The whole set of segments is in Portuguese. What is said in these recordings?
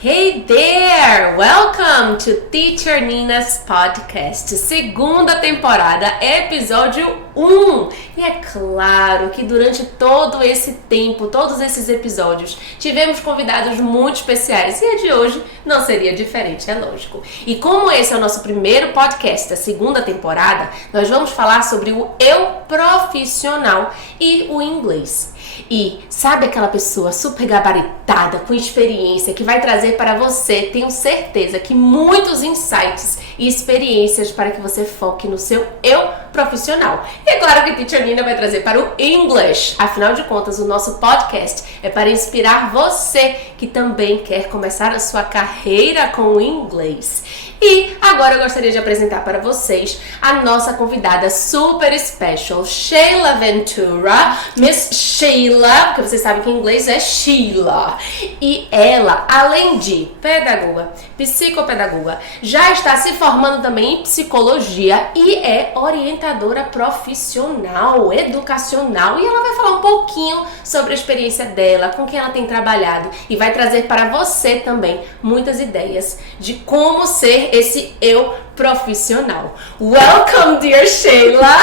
Hey there! Welcome to Teacher Nina's Podcast, segunda temporada, episódio 1. E é claro que durante todo esse tempo, todos esses episódios, tivemos convidados muito especiais e a de hoje não seria diferente, é lógico. E como esse é o nosso primeiro podcast da segunda temporada, nós vamos falar sobre o eu profissional e o inglês. E sabe aquela pessoa super gabaritada, com experiência, que vai trazer para você, tenho certeza, que muitos insights e experiências para que você foque no seu eu profissional. E é claro que a Teacher Nina vai trazer para o English. Afinal de contas, o nosso podcast é para inspirar você que também quer começar a sua carreira com o inglês. E agora eu gostaria de apresentar para vocês a nossa convidada super special, Sheila Ventura, Miss Sheila, porque vocês sabem que em inglês é Sheila. E ela, além de pedagoga, psicopedagoga, já está se formando também em psicologia e é orientadora profissional, educacional. E ela vai falar um pouquinho sobre a experiência dela, com quem ela tem trabalhado e vai trazer para você também muitas ideias de como ser esse eu profissional. Welcome, dear Sheila!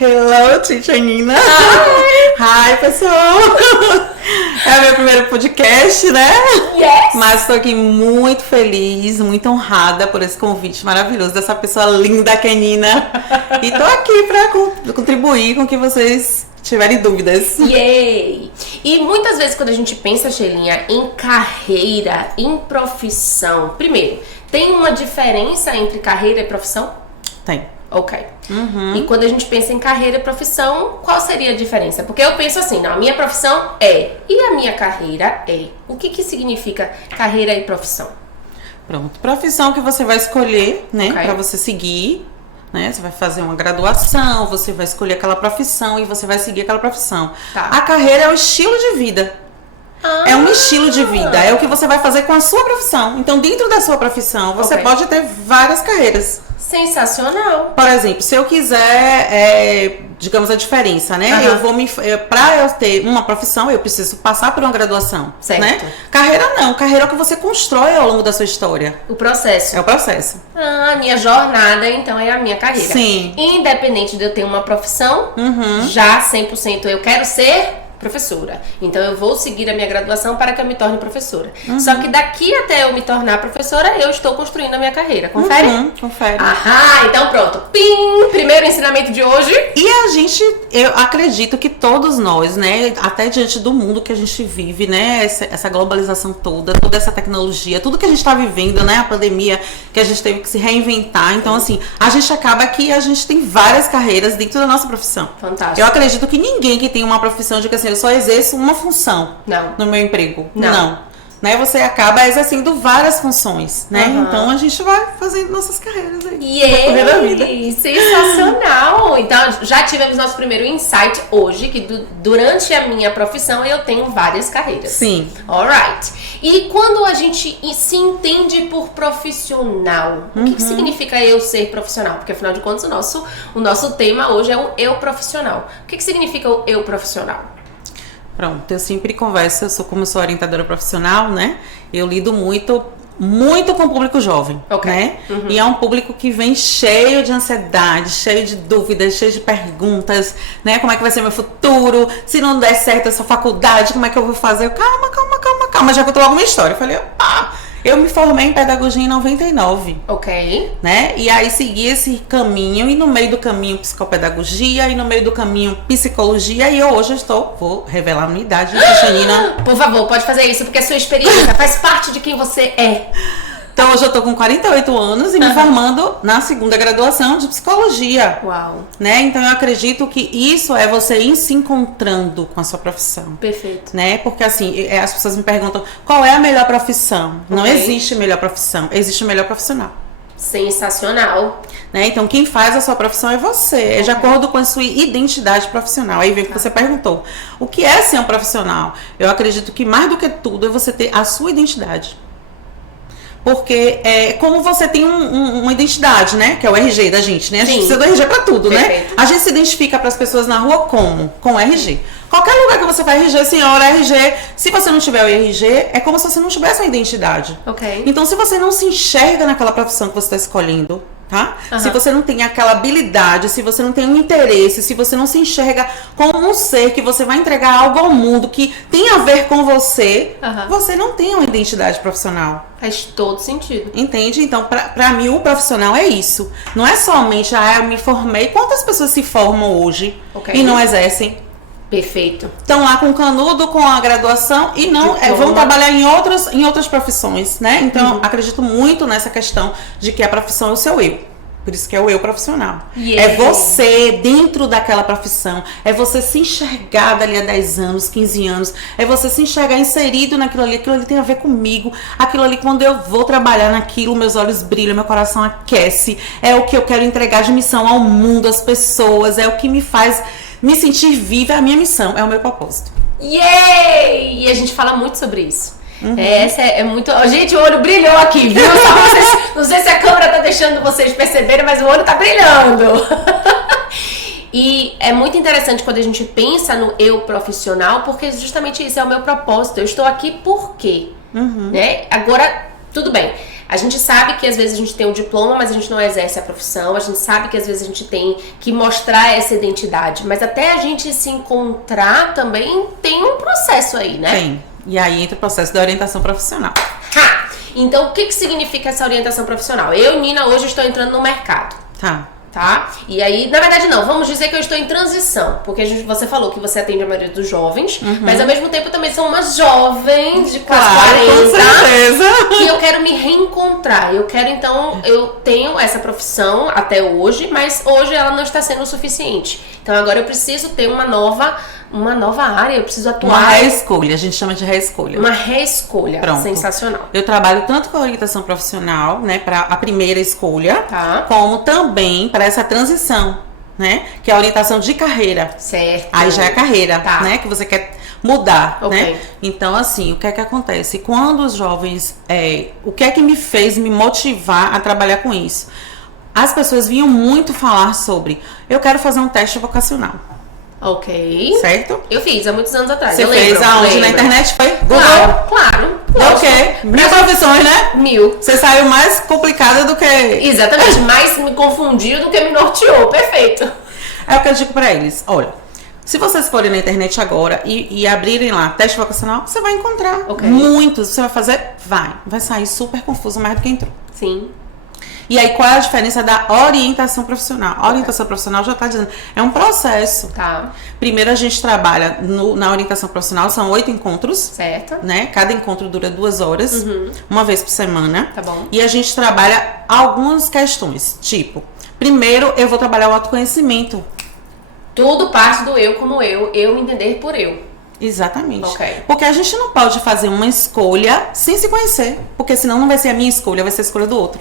Hello, Teacher Nina! Hi, pessoal! É o meu primeiro podcast, né? Yes! Mas estou aqui muito feliz, muito honrada por esse convite maravilhoso dessa pessoa linda que é Nina. E estou aqui para contribuir com que vocês tiverem dúvidas. Yay! E muitas vezes quando a gente pensa, Sheilinha, em carreira, em profissão, primeiro, tem uma diferença entre carreira e profissão? Tem. Ok. E quando a gente pensa em carreira e profissão, qual seria a diferença? Porque eu penso assim, não, a minha profissão é, e a minha carreira é. O que significa carreira e profissão? Pronto. Profissão que você vai escolher, né, Ok. para você seguir. Né? Você vai fazer uma graduação, você vai escolher aquela profissão e você vai seguir aquela profissão. Tá. A carreira é o estilo de vida. É um estilo de vida, é o que você vai fazer com a sua profissão. Então, dentro da sua profissão, você Ok. pode ter várias carreiras. Sensacional! Por exemplo, se eu quiser, digamos a diferença, né? Aham. Eu vou para eu ter uma profissão, eu preciso passar por uma graduação, Certo. né? Carreira não, carreira é o que você constrói ao longo da sua história. O processo. É o processo. A minha jornada, então, é a minha carreira. Sim. Independente de eu ter uma profissão, já 100% eu quero ser professora. Então eu vou seguir a minha graduação para que eu me torne professora. Só que daqui até eu me tornar professora, eu estou construindo a minha carreira. Confere? Confere. Aham, então pronto. Pim! Primeiro ensinamento de hoje. E eu acredito que todos nós, né, até diante do mundo que a gente vive, né, essa globalização toda essa tecnologia, tudo que a gente está vivendo, né, a pandemia, que a gente teve que se reinventar. Então, assim, a gente acaba que a gente tem várias carreiras dentro da nossa profissão. Fantástico. Eu acredito que ninguém que tem uma profissão diga assim, eu só exerço uma função Não. no meu emprego. Não. Né, você acaba exercendo várias funções, né? Aham. Então a gente vai fazendo nossas carreiras aí. Na correr da vida. Sensacional! Então já tivemos nosso primeiro insight hoje, que durante a minha profissão eu tenho várias carreiras. Sim. Alright. E quando a gente se entende por profissional, o que significa eu ser profissional? Porque afinal de contas o nosso tema hoje é o eu profissional. O que significa o eu profissional? Pronto, eu sempre converso, como eu sou orientadora profissional, né? Eu lido muito com o público jovem, Ok. né? E é um público que vem cheio de ansiedade, cheio de dúvidas, cheio de perguntas, né? Como é que vai ser meu futuro? Se não der certo essa faculdade, como é que eu vou fazer? Calma, já contou alguma história. Eu falei, eu me formei em pedagogia em 99. Ok. Né? E aí segui esse caminho, e no meio do caminho psicopedagogia, e no meio do caminho psicologia, e hoje vou revelar a minha idade, Nina. Por favor, pode fazer isso, porque a sua experiência faz parte de quem você é. Então hoje eu tô com 48 anos e me formando na segunda graduação de psicologia. Uau. Né? Então eu acredito que isso é você ir se encontrando com a sua profissão. Perfeito. Né? Porque assim, as pessoas me perguntam qual é a melhor profissão. Não Ok. existe melhor profissão, existe o melhor profissional. Sensacional. Né? Então, quem faz a sua profissão é você, é de acordo com a sua identidade profissional. Aí vem o que você perguntou. O que é ser um profissional? Eu acredito que mais do que tudo é você ter a sua identidade. Porque como você tem uma identidade, né? Que é o RG da gente, né? A gente precisa do RG pra tudo, Perfeito. né? A gente se identifica pras pessoas na rua como? Com o RG. Qualquer lugar que você vai RG, senhora, RG. Se você não tiver o RG, é como se você não tivesse uma identidade. Ok. Então, se você não se enxerga naquela profissão que você está escolhendo, tá? Se você não tem aquela habilidade, se você não tem um interesse, se você não se enxerga como um ser que você vai entregar algo ao mundo que tem a ver com você, você não tem uma identidade profissional. Faz todo sentido. Entende? Então, pra mim, o profissional é isso. Não é somente, eu me formei. Quantas pessoas se formam hoje e não exercem? Perfeito. Estão lá com o canudo, com a graduação e não vão trabalhar em outras profissões, né? Então, acredito muito nessa questão de que a profissão é o seu eu. Por isso que é o eu profissional. É você dentro daquela profissão. É você se enxergar dali a 10 anos, 15 anos. É você se enxergar inserido naquilo ali. Aquilo ali tem a ver comigo. Aquilo ali, quando eu vou trabalhar naquilo, meus olhos brilham, meu coração aquece. É o que eu quero entregar de missão ao mundo, às pessoas. É o que me faz me sentir viva. É a minha missão, é o meu propósito. Yay! E a gente fala muito sobre isso. Essa é muito... Gente, o olho brilhou aqui, viu? Só vocês... Não sei se a câmera tá deixando vocês perceberem, mas o olho tá brilhando. E é muito interessante quando a gente pensa no eu profissional, porque justamente isso é o meu propósito. Eu estou aqui por quê? Né? Agora, tudo bem. A gente sabe que às vezes a gente tem um diploma, mas a gente não exerce a profissão. A gente sabe que às vezes a gente tem que mostrar essa identidade. Mas até a gente se encontrar também tem um processo aí, né? Tem. E aí entra o processo da orientação profissional. Então, o que significa essa orientação profissional? Eu, Nina, hoje estou entrando no mercado. Tá? E aí, na verdade não, vamos dizer que eu estou em transição, porque você falou que você atende a maioria dos jovens, mas ao mesmo tempo eu também sou uma jovem de quase 40, com certeza. que eu quero me reencontrar. Eu tenho essa profissão até hoje, mas hoje ela não está sendo o suficiente. Então agora eu preciso ter uma nova área, eu preciso atuar. Uma reescolha, a gente chama de reescolha. Uma reescolha. Pronto. Sensacional. Eu trabalho tanto com a orientação profissional, né, para a primeira escolha, como também para essa transição, né, que é a orientação de carreira. Certo. Aí já é a carreira, né, que você quer mudar, né? Então, assim, o que é que acontece? Quando os jovens, o que é que me fez me motivar a trabalhar com isso? As pessoas vinham muito falar sobre, eu quero fazer um teste vocacional. Ok. Certo? Eu fiz há muitos anos atrás. Você fez aonde? Na internet foi? Google? Claro. O quê? 1000 profissões, né? 1000. Você saiu mais complicada do que... Exatamente. Mais me confundiu do que me norteou. Perfeito. É o que eu digo pra eles. Olha, se vocês forem na internet agora e abrirem lá teste vocacional, você vai encontrar muitos. Você vai fazer? Vai sair super confuso mais do que entrou. Sim. E aí, qual é a diferença da orientação profissional? A orientação profissional já está dizendo, é um processo. Primeiro a gente trabalha na orientação profissional, são 8 encontros. Certo. Né? Cada encontro dura 2 horas, uma vez por semana. Tá bom. E a gente trabalha algumas questões, tipo, primeiro eu vou trabalhar o autoconhecimento. Tudo parte do eu como eu me entender por eu. Exatamente. Porque a gente não pode fazer uma escolha sem se conhecer, porque senão não vai ser a minha escolha, vai ser a escolha do outro.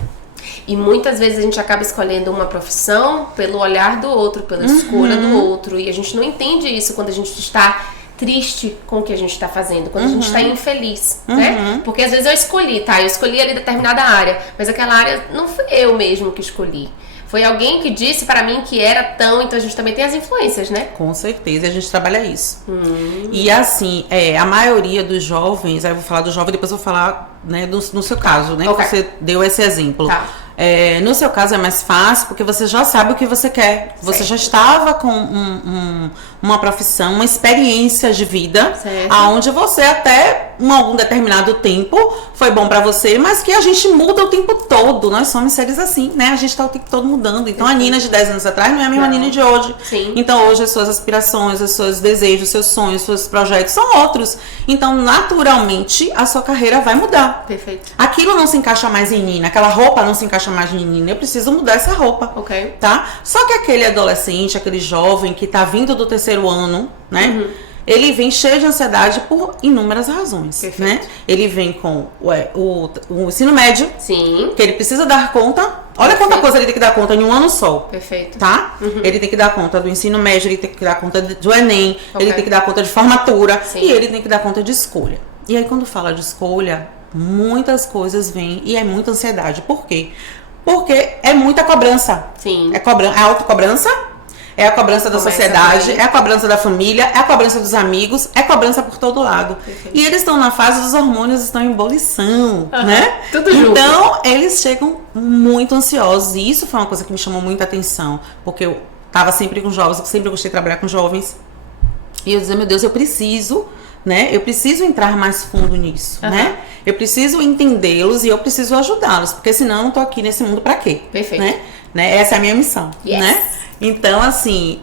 E muitas vezes a gente acaba escolhendo uma profissão pelo olhar do outro, pela escolha do outro. E a gente não entende isso quando a gente está triste com o que a gente está fazendo, quando a gente está infeliz, né? Porque às vezes eu escolhi ali determinada área, mas aquela área não fui eu mesmo que escolhi. Foi alguém que disse para mim que era tão... Então a gente também tem as influências, né? Com certeza, a gente trabalha isso. E assim, a maioria dos jovens, aí eu vou falar do jovem, depois eu vou falar, né, no seu caso, né? Que você deu esse exemplo. No seu caso é mais fácil porque você já sabe o que você quer. Você já estava com uma profissão, uma experiência de vida, aonde você até algum determinado tempo foi bom pra você, mas que a gente muda o tempo todo. Nós somos seres assim, né? A gente tá o tempo todo mudando. Então a Nina de 10 anos atrás não é a mesma Nina de hoje. Então hoje as suas aspirações, os seus desejos, os seus sonhos, os seus projetos são outros. Então naturalmente a sua carreira vai mudar. Perfeito. Aquilo não se encaixa mais em Nina, aquela roupa não se encaixa mais em Nina, eu preciso mudar essa roupa. Tá? Só que aquele adolescente, aquele jovem que tá vindo do 3º ano, né? Ele vem cheio de ansiedade por inúmeras razões, né? Ele vem com o ensino médio, que ele precisa dar conta. Olha quanta coisa ele tem que dar conta em um ano só. Tá? Ele tem que dar conta do ensino médio, ele tem que dar conta do Enem, ele tem que dar conta de formatura e ele tem que dar conta de escolha. E aí quando fala de escolha, muitas coisas vêm e é muita ansiedade. Por quê? Porque é muita cobrança. Sim. É autocobrança, é a cobrança da sociedade, é a cobrança da família, é a cobrança dos amigos, é cobrança por todo lado. Perfeito. E eles estão na fase dos hormônios, estão em ebulição, né? Tudo junto. Então, eles chegam muito ansiosos. E isso foi uma coisa que me chamou muita atenção. Porque eu estava sempre com jovens, eu sempre gostei de trabalhar com jovens. E eu dizia, meu Deus, eu preciso, né? Eu preciso entrar mais fundo nisso, né? Eu preciso entendê-los e eu preciso ajudá-los. Porque senão eu não tô aqui nesse mundo pra quê? Perfeito. Né? Essa é a minha missão, Yes. né? Então, assim,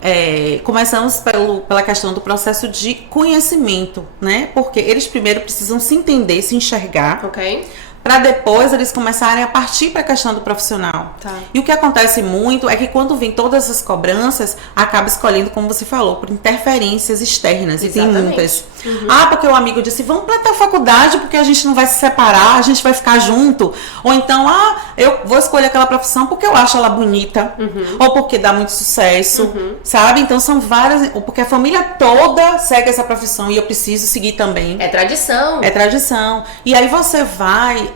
começamos pela questão do processo de conhecimento, né? Porque eles primeiro precisam se entender, se enxergar, Ok. para depois eles começarem a partir para a questão do profissional. Tá. E o que acontece muito é que quando vem todas essas cobranças, acaba escolhendo, como você falou, por interferências externas. Exatamente. E tem muitas. Porque o amigo disse, vamos para tal faculdade porque a gente não vai se separar, a gente vai ficar junto. Ou então, eu vou escolher aquela profissão porque eu acho ela bonita. Ou porque dá muito sucesso, sabe? Então são várias, ou porque a família toda segue essa profissão e eu preciso seguir também. É tradição. É tradição. E aí você vai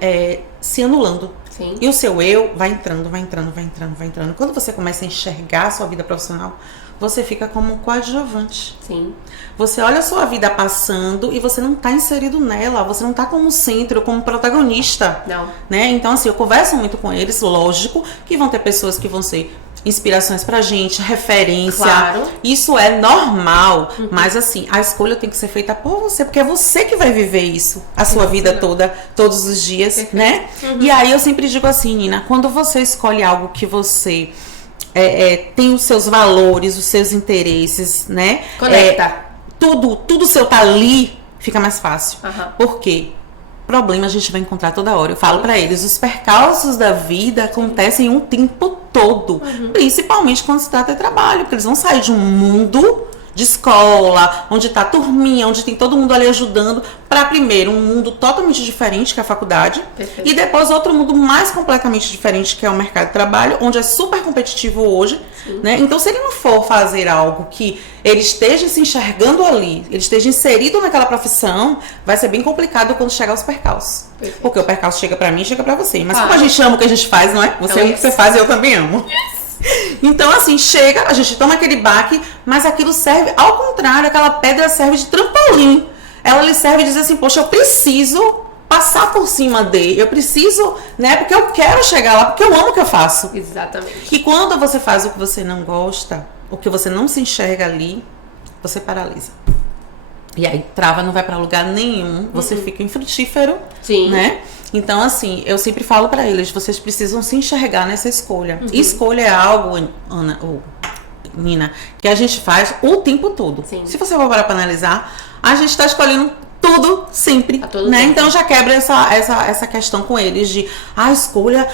se anulando. Sim. E o seu eu vai entrando, vai entrando, vai entrando, vai entrando. Quando você começa a enxergar a sua vida profissional, você fica como um coadjuvante. Sim. Você olha a sua vida passando e você não está inserido nela. Você não está como centro, como protagonista. Não. Né? Então, assim, eu converso muito com eles. Lógico que vão ter pessoas que vão ser inspirações pra gente, referência. Claro. Isso é normal. Mas, assim, a escolha tem que ser feita por você. Porque é você que vai viver isso a sua vida toda, todos os dias, Perfeito. né? E aí eu sempre digo assim, Nina, quando você escolhe algo que você tem os seus valores, os seus interesses, né? Conecta. Tudo seu tá ali, fica mais fácil. Aham. Por quê? Problema a gente vai encontrar toda hora. Eu falo pra eles, os percalços da vida acontecem um tempo todo. Principalmente quando se trata de trabalho. Porque eles vão sair de um mundo de escola, onde tá a turminha, onde tem todo mundo ali ajudando, para primeiro um mundo totalmente diferente que é a faculdade. Perfeito. E depois outro mundo mais completamente diferente que é o mercado de trabalho, onde é super competitivo hoje, né? Então se ele não for fazer algo que ele esteja se enxergando ali, ele esteja inserido naquela profissão, vai ser bem complicado quando chegar os percalços. Perfeito. Porque o percalço chega pra mim e chega pra você. Mas Claro. como a gente ama o que a gente faz, não é? Você ama o que você faz e eu também amo. Então, assim, chega, a gente toma aquele baque, mas aquilo serve, ao contrário, aquela pedra serve de trampolim. Ela lhe serve de dizer assim, poxa, eu preciso passar por cima dele, eu preciso, né, porque eu quero chegar lá, porque eu amo o que eu faço. Exatamente. E quando você faz o que você não gosta, o que você não se enxerga ali, você paralisa. E aí trava, não vai pra lugar nenhum, você fica infrutífero, Sim. né? Então, assim, eu sempre falo pra eles, vocês precisam se enxergar nessa escolha. Escolha é algo, Ana, ou Nina, que a gente faz o tempo todo. Sim. Se você for parar pra analisar, a gente tá escolhendo tudo sempre, A todo né? tempo. Então já quebra essa questão com eles de, escolha...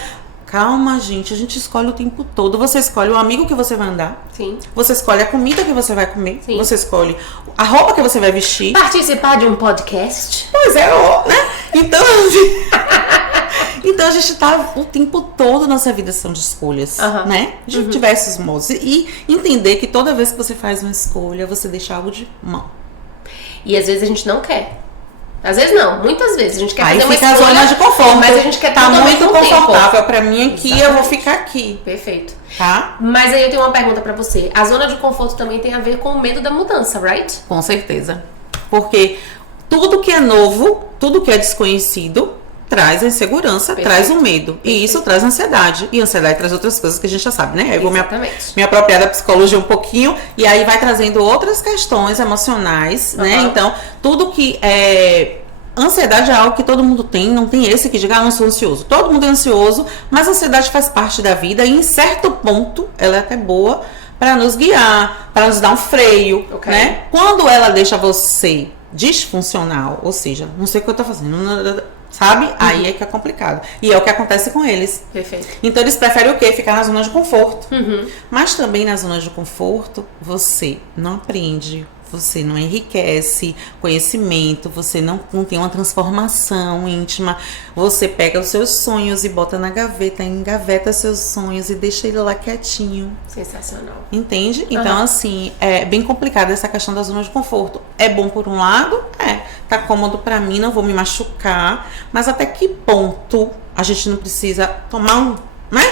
Calma, gente, a gente escolhe o tempo todo. Você escolhe o amigo que você vai andar. Sim. Você escolhe a comida que você vai comer. Sim. Você escolhe a roupa que você vai vestir. Participar de um podcast. Pois é, né? Então, então a gente tá o tempo todo, nossa vida são de escolhas, né? De diversos modos. E entender que toda vez que você faz uma escolha, você deixa algo de mão. E às vezes a gente não quer. Às vezes não, muitas vezes. A gente quer Aí fazer uma fica a escolha, zona de conforto. mas a gente quer tá tudo ao muito mesmo tempo. confortável pra mim aqui, eu vou Exatamente. ficar aqui, Perfeito. tá? Mas aí eu tenho uma pergunta pra você. A zona de conforto também tem a ver com o medo da mudança, right? Com certeza. Porque tudo que é novo, tudo que é desconhecido, traz a insegurança, Perfeito. traz o medo. E isso traz ansiedade. E a ansiedade traz outras coisas que a gente já sabe, né? Eu vou Exatamente. me apropriar da psicologia um pouquinho. E aí vai trazendo outras questões emocionais, né? Então, tudo que é... Ansiedade é algo que todo mundo tem, não tem esse que diga, não sou ansioso. Todo mundo é ansioso, mas a ansiedade faz parte da vida e em certo ponto ela é até boa para nos guiar, para nos dar um freio, Ok. né? Quando ela deixa você disfuncional, ou seja, não sei o que eu tô fazendo, sabe? Aí é que é complicado. E é o que acontece com eles. Perfeito. Então eles preferem o quê? Ficar na zona de conforto. Mas também na zona de conforto, você não aprende, você não enriquece conhecimento, você não tem uma transformação íntima. Você pega os seus sonhos e bota na gaveta, engaveta seus sonhos e deixa ele lá quietinho. Sensacional. Entende? Então, assim, é bem complicado essa questão da zona de conforto. É bom por um lado? É. tá cômodo pra mim, não vou me machucar, mas até que ponto a gente não precisa tomar né?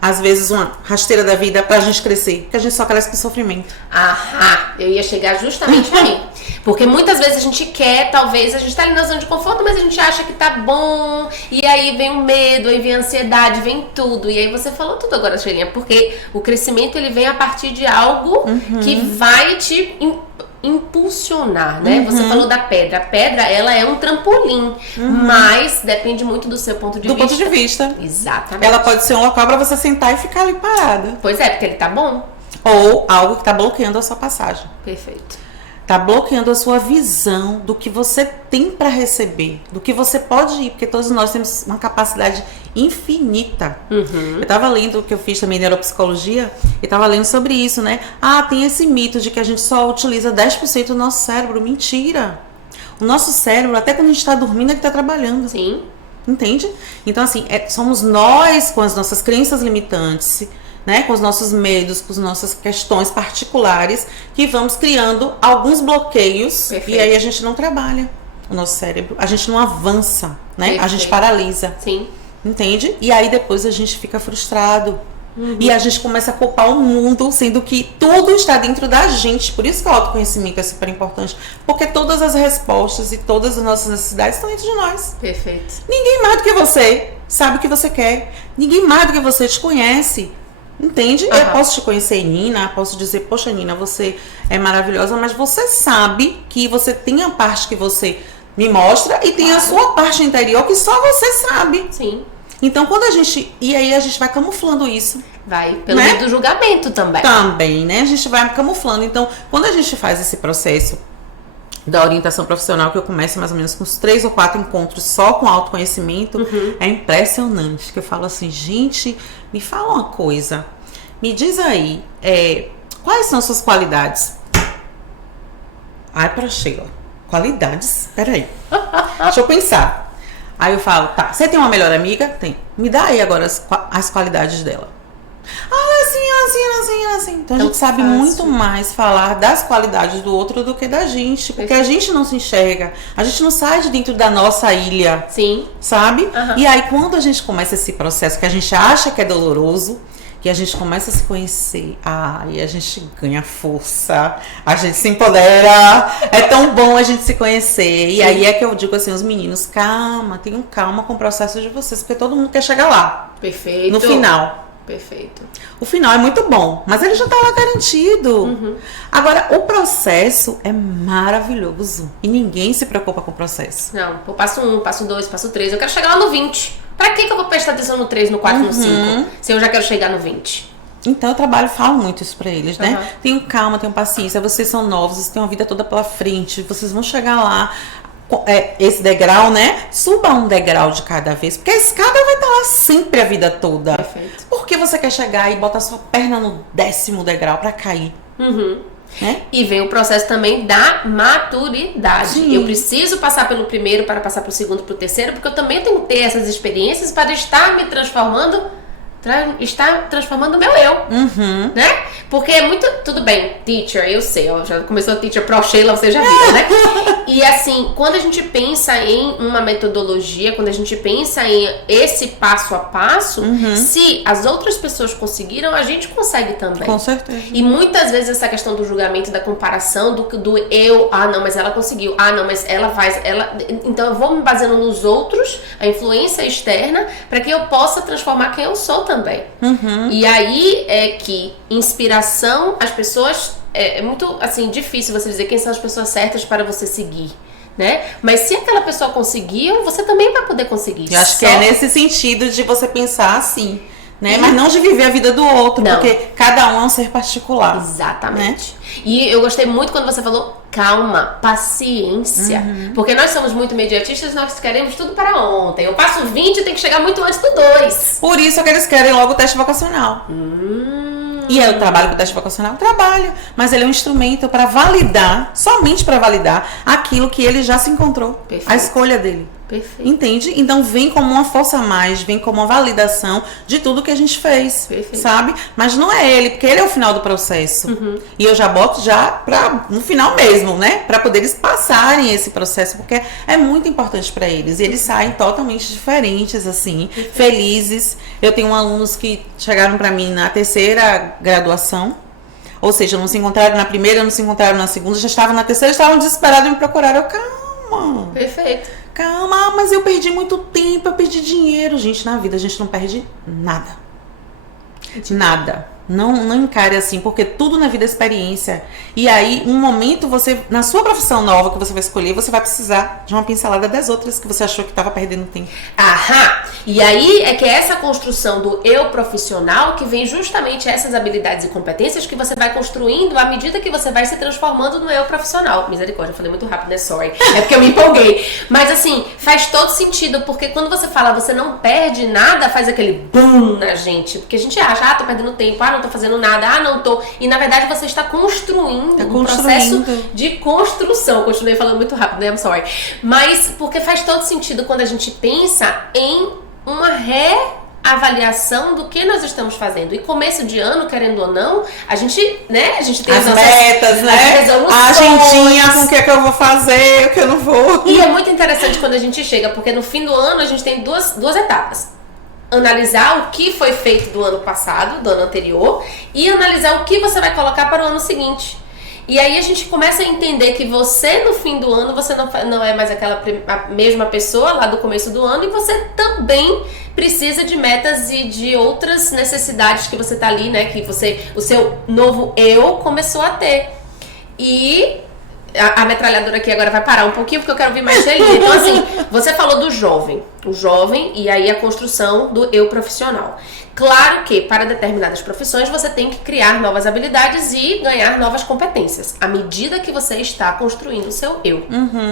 Às vezes uma rasteira da vida pra gente crescer, porque a gente só cresce com sofrimento. Aham, eu ia chegar justamente aí. Porque muitas vezes a gente quer, talvez, a gente tá ali na zona de conforto, mas a gente acha que tá bom, e aí vem o medo, aí vem a ansiedade, vem tudo. E aí você falou tudo agora, Shelinha, porque o crescimento ele vem a partir de algo que vai te impulsionar, né? Você falou da pedra. A pedra, ela é um trampolim, mas depende muito do seu ponto de vista. Do ponto de vista. Exatamente. Ela pode ser um local pra você sentar e ficar ali parada. Pois é, porque ele tá bom. Ou algo que tá bloqueando a sua passagem. Perfeito. Tá bloqueando a sua visão do que você tem para receber, do que você pode ir, porque todos nós temos uma capacidade infinita. Eu tava lendo o que eu fiz também em neuropsicologia e tava lendo sobre isso, né? Tem esse mito de que a gente só utiliza 10% do nosso cérebro. Mentira! O nosso cérebro, até quando a gente tá dormindo, ele tá trabalhando. Sim. Entende? Então, assim, somos nós com as nossas crenças limitantes, né, com os nossos medos, com as nossas questões particulares, que vamos criando alguns bloqueios. Perfeito. E aí a gente não trabalha o nosso cérebro, a gente não avança, né? Perfeito. A gente paralisa. Sim. Entende? E aí depois a gente fica frustrado. E a gente começa a culpar o mundo, sendo que tudo está dentro da gente. Por isso que o autoconhecimento é super importante. Porque todas as respostas e todas as nossas necessidades estão dentro de nós. Perfeito. Ninguém mais do que você sabe o que você quer. Ninguém mais do que você te conhece. Entende? Eu posso te conhecer, Nina, posso dizer, poxa, Nina, você é maravilhosa, mas você sabe que você tem a parte que você me mostra e tem a sua parte interior que só você sabe. Sim. Então, quando a gente... E aí a gente vai camuflando isso. Vai pelo meio do julgamento também. Também, né? A gente vai camuflando. Então, quando a gente faz esse processo da orientação profissional, que eu começo mais ou menos com uns 3 ou 4 encontros só com autoconhecimento, é impressionante. Que eu falo assim, gente, me fala uma coisa. Me diz aí, quais são suas qualidades? Pra Sheila. Qualidades? Peraí. Deixa eu pensar. Aí eu falo, tá, você tem uma melhor amiga? Tem. Me dá aí agora as qualidades dela. Assim. Então a gente sabe muito mais falar das qualidades do outro do que da gente. Porque a gente não se enxerga. A gente não sai de dentro da nossa ilha. Sim. Sabe? E aí quando a gente começa esse processo que a gente acha que é doloroso, que a gente começa a se conhecer, e a gente ganha força, a gente se empodera, é tão bom a gente se conhecer. E aí é que eu digo assim, os meninos, calma, tenham calma com o processo de vocês, porque todo mundo quer chegar lá. Perfeito. No final. Perfeito. O final é muito bom, mas ele já tá lá garantido. Agora, o processo é maravilhoso e ninguém se preocupa com o processo. Não, eu passo 1, passo 2, passo 3, eu quero chegar lá no 20. Pra que eu vou prestar atenção no 3, no 4, no 5, se eu já quero chegar no 20? Então eu falo muito isso pra eles, né? Tenham calma, tenham paciência, vocês são novos, vocês têm uma vida toda pela frente, vocês vão chegar lá. Esse degrau, né? Suba um degrau de cada vez, porque a escada vai estar lá sempre a vida toda. Perfeito. Por que você quer chegar e botar sua perna no 10º degrau pra cair? Né? E vem o processo também da maturidade. Sim. Eu preciso passar pelo primeiro para passar pro segundo, pro terceiro, porque eu também tenho que ter essas experiências para estar me transformando, está transformando o meu eu, né? Porque é muito... Tudo bem, teacher, eu sei, ó, já começou a teacher pro Sheila, você já viu, né? E assim, quando a gente pensa em uma metodologia, quando a gente pensa em esse passo a passo, se as outras pessoas conseguiram, a gente consegue também. Com certeza. E muitas vezes essa questão do julgamento, da comparação, do eu, não, mas ela conseguiu, não, mas ela faz, então eu vou me baseando nos outros, a influência externa, para que eu possa transformar quem eu sou também. E aí é que inspiração, as pessoas, é muito assim difícil você dizer quem são as pessoas certas para você seguir, né? Mas se aquela pessoa conseguiu, você também vai poder conseguir. Eu acho que é nesse sentido de você pensar assim, né? Mas não de viver a vida do outro, porque cada um é um ser particular. Exatamente. Né? E eu gostei muito quando você falou calma, paciência. Porque nós somos muito imediatistas, nós queremos tudo para ontem. Eu passo 20 e tem que chegar muito antes do 2. Por isso é que eles querem logo o teste vocacional. E eu trabalho com o teste vocacional? Trabalho. Mas ele é um instrumento para validar, somente para validar, aquilo que ele já se encontrou. Perfeito. A escolha dele. Perfeito. Entende? Então vem como uma força a mais, vem como uma validação de tudo que a gente fez, Perfeito. sabe? Mas não é ele, porque ele é o final do processo. E eu já boto no final mesmo, né? Pra poder eles passarem esse processo, porque é muito importante pra eles. E eles saem totalmente diferentes, assim, felizes. Eu tenho alunos que chegaram pra mim na terceira graduação, ou seja, não se encontraram na primeira, não se encontraram na segunda, já estavam na terceira, estavam desesperados e me procuraram. Eu, calma. Perfeito. Calma, mas eu perdi muito tempo, eu perdi dinheiro. Gente, na vida a gente não perde nada. Nada. Não encare assim, porque tudo na vida é experiência. E aí, um momento, você, na sua profissão nova que você vai escolher, você vai precisar de uma pincelada das outras que você achou que estava perdendo tempo. Aham! E aí é que é essa construção do eu profissional que vem justamente essas habilidades e competências que você vai construindo à medida que você vai se transformando no eu profissional. Misericórdia, eu falei muito rápido, né? Sorry. É porque eu me empolguei. Mas assim, faz todo sentido, porque quando você fala você não perde nada, faz aquele boom na gente. Porque a gente acha, tô perdendo tempo, não tô fazendo nada, não tô. E na verdade você está construindo um processo de construção. Continuei falando muito rápido, né? I'm sorry. Mas porque faz todo sentido quando a gente pensa em uma reavaliação do que nós estamos fazendo. E começo de ano, querendo ou não, a gente tem as metas, né? A agendinha com o que é que eu vou fazer, o que eu não vou. E é muito interessante quando a gente chega, porque no fim do ano a gente tem duas etapas. Analisar o que foi feito do ano passado, do ano anterior, e analisar o que você vai colocar para o ano seguinte. E aí a gente começa a entender que você, no fim do ano, você não é mais a mesma pessoa lá do começo do ano, e você também precisa de metas e de outras necessidades que você tá ali, né? Que o seu novo eu começou a ter. E a metralhadora aqui agora vai parar um pouquinho, porque eu quero ouvir mais dele. Então, assim, você falou do jovem. O jovem e aí a construção do eu profissional. Claro que para determinadas profissões você tem que criar novas habilidades e ganhar novas competências à medida que você está construindo o seu eu,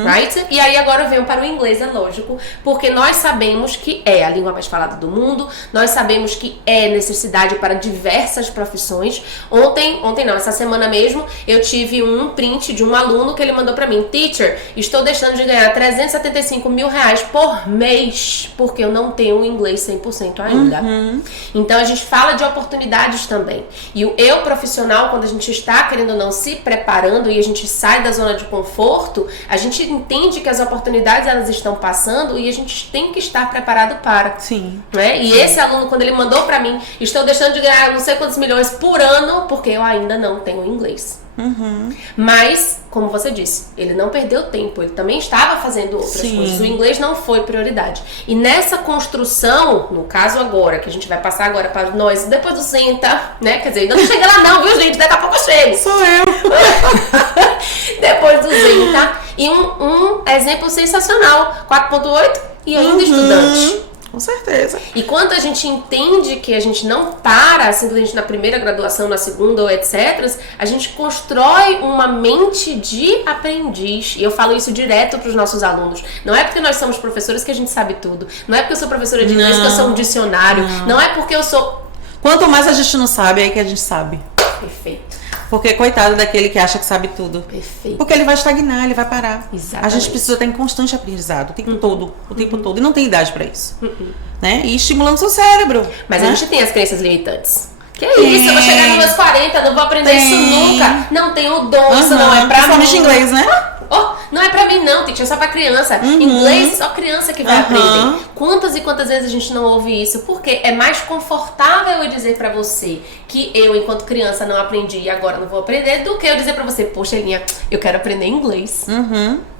right? E aí agora eu venho para o inglês, é lógico, porque nós sabemos que é a língua mais falada do mundo, nós sabemos que é necessidade para diversas profissões. Essa semana mesmo eu tive um print de um aluno que ele mandou para mim: Teacher, estou deixando de ganhar R$375 mil por mês porque eu não tenho o inglês 100% ainda. Então a gente fala de oportunidades também. E o eu profissional, quando a gente está, querendo ou não, se preparando e a gente sai da zona de conforto, a gente entende que as oportunidades elas estão passando e a gente tem que estar preparado para. Sim. Né? E esse aluno, quando ele mandou pra mim: estou deixando de ganhar não sei quantos milhões por ano porque eu ainda não tenho inglês. Mas, como você disse, ele não perdeu tempo, ele também estava fazendo outras coisas. O inglês não foi prioridade. E nessa construção, no caso agora, que a gente vai passar agora para nós, depois do Zenta, né? Quer dizer, ainda não cheguei lá não, viu, gente? Daqui a pouco eu chego. Sou eu. Depois do Zenta. E um exemplo sensacional: 4.8 e ainda estudante. Com certeza. E quando a gente entende que a gente não para simplesmente na primeira graduação, na segunda ou etc., a gente constrói uma mente de aprendiz. E eu falo isso direto para os nossos alunos. Não é porque nós somos professores que a gente sabe tudo. Não é porque eu sou professora de inglês que eu sou um dicionário. Não é porque eu sou... Quanto mais a gente não sabe, é aí que a gente sabe. Perfeito. Porque coitado daquele que acha que sabe tudo. Perfeito. Porque ele vai estagnar, ele vai parar. Exatamente. A gente precisa estar em constante aprendizado o tempo todo. O tempo todo. E não tem idade pra isso. Né? E estimulando seu cérebro. Mas né? a gente tem as crenças limitantes. Que é isso? Eu vou chegar nos meus 40, não vou aprender isso nunca. Não tenho dom, isso não é pra mim. Inglês, né? Não é pra mim não, teacher, é só pra criança. Inglês, só criança que vai aprender. Quantas e quantas vezes a gente não ouve isso? Porque é mais confortável eu dizer pra você que eu, enquanto criança, não aprendi e agora não vou aprender, do que eu dizer pra você: poxa, Elinha, eu quero aprender inglês.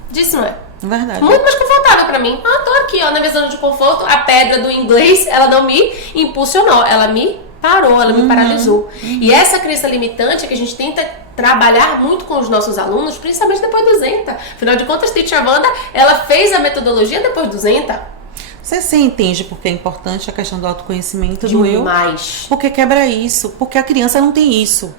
Disso não é? Verdade. Muito mais confortável pra mim. Tô aqui, na minha zona de conforto. A pedra do inglês, ela não me impulsionou, ela me parou, ela me paralisou. E essa crença limitante que a gente tenta trabalhar muito com os nossos alunos, principalmente depois do Zenta. Afinal de contas, Teacher Wanda, ela fez a metodologia depois do Zenta. Você entende porque é importante a questão do autoconhecimento do eu? Demais. Porque quebra isso. Porque a criança não tem isso.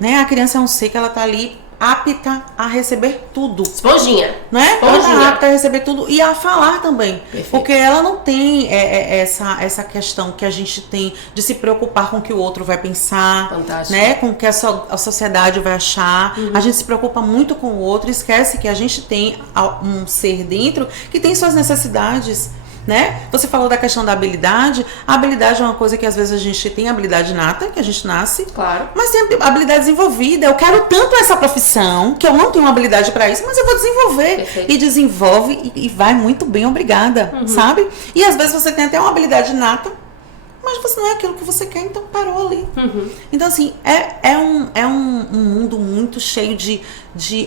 Né? A criança é um ser que ela tá ali apta a receber tudo. Esponjinha. Né? Ela Esponjinha. tá apta a receber tudo e a falar também. Perfeito. Porque ela não tem essa questão que a gente tem de se preocupar com o que o outro vai pensar, Fantástico. né? Com o que a sociedade vai achar. A gente se preocupa muito com o outro, esquece que a gente tem um ser dentro que tem suas necessidades. Né? Você falou da questão da habilidade. A habilidade é uma coisa que às vezes a gente tem habilidade inata, que a gente nasce. Claro. Mas tem habilidade desenvolvida. Eu quero tanto essa profissão que eu não tenho habilidade para isso, mas eu vou desenvolver. Perfeito. E desenvolve e vai muito bem, obrigada, sabe? E às vezes você tem até uma habilidade inata, mas você não é aquilo que você quer, então parou ali. Então, assim, é um mundo muito cheio de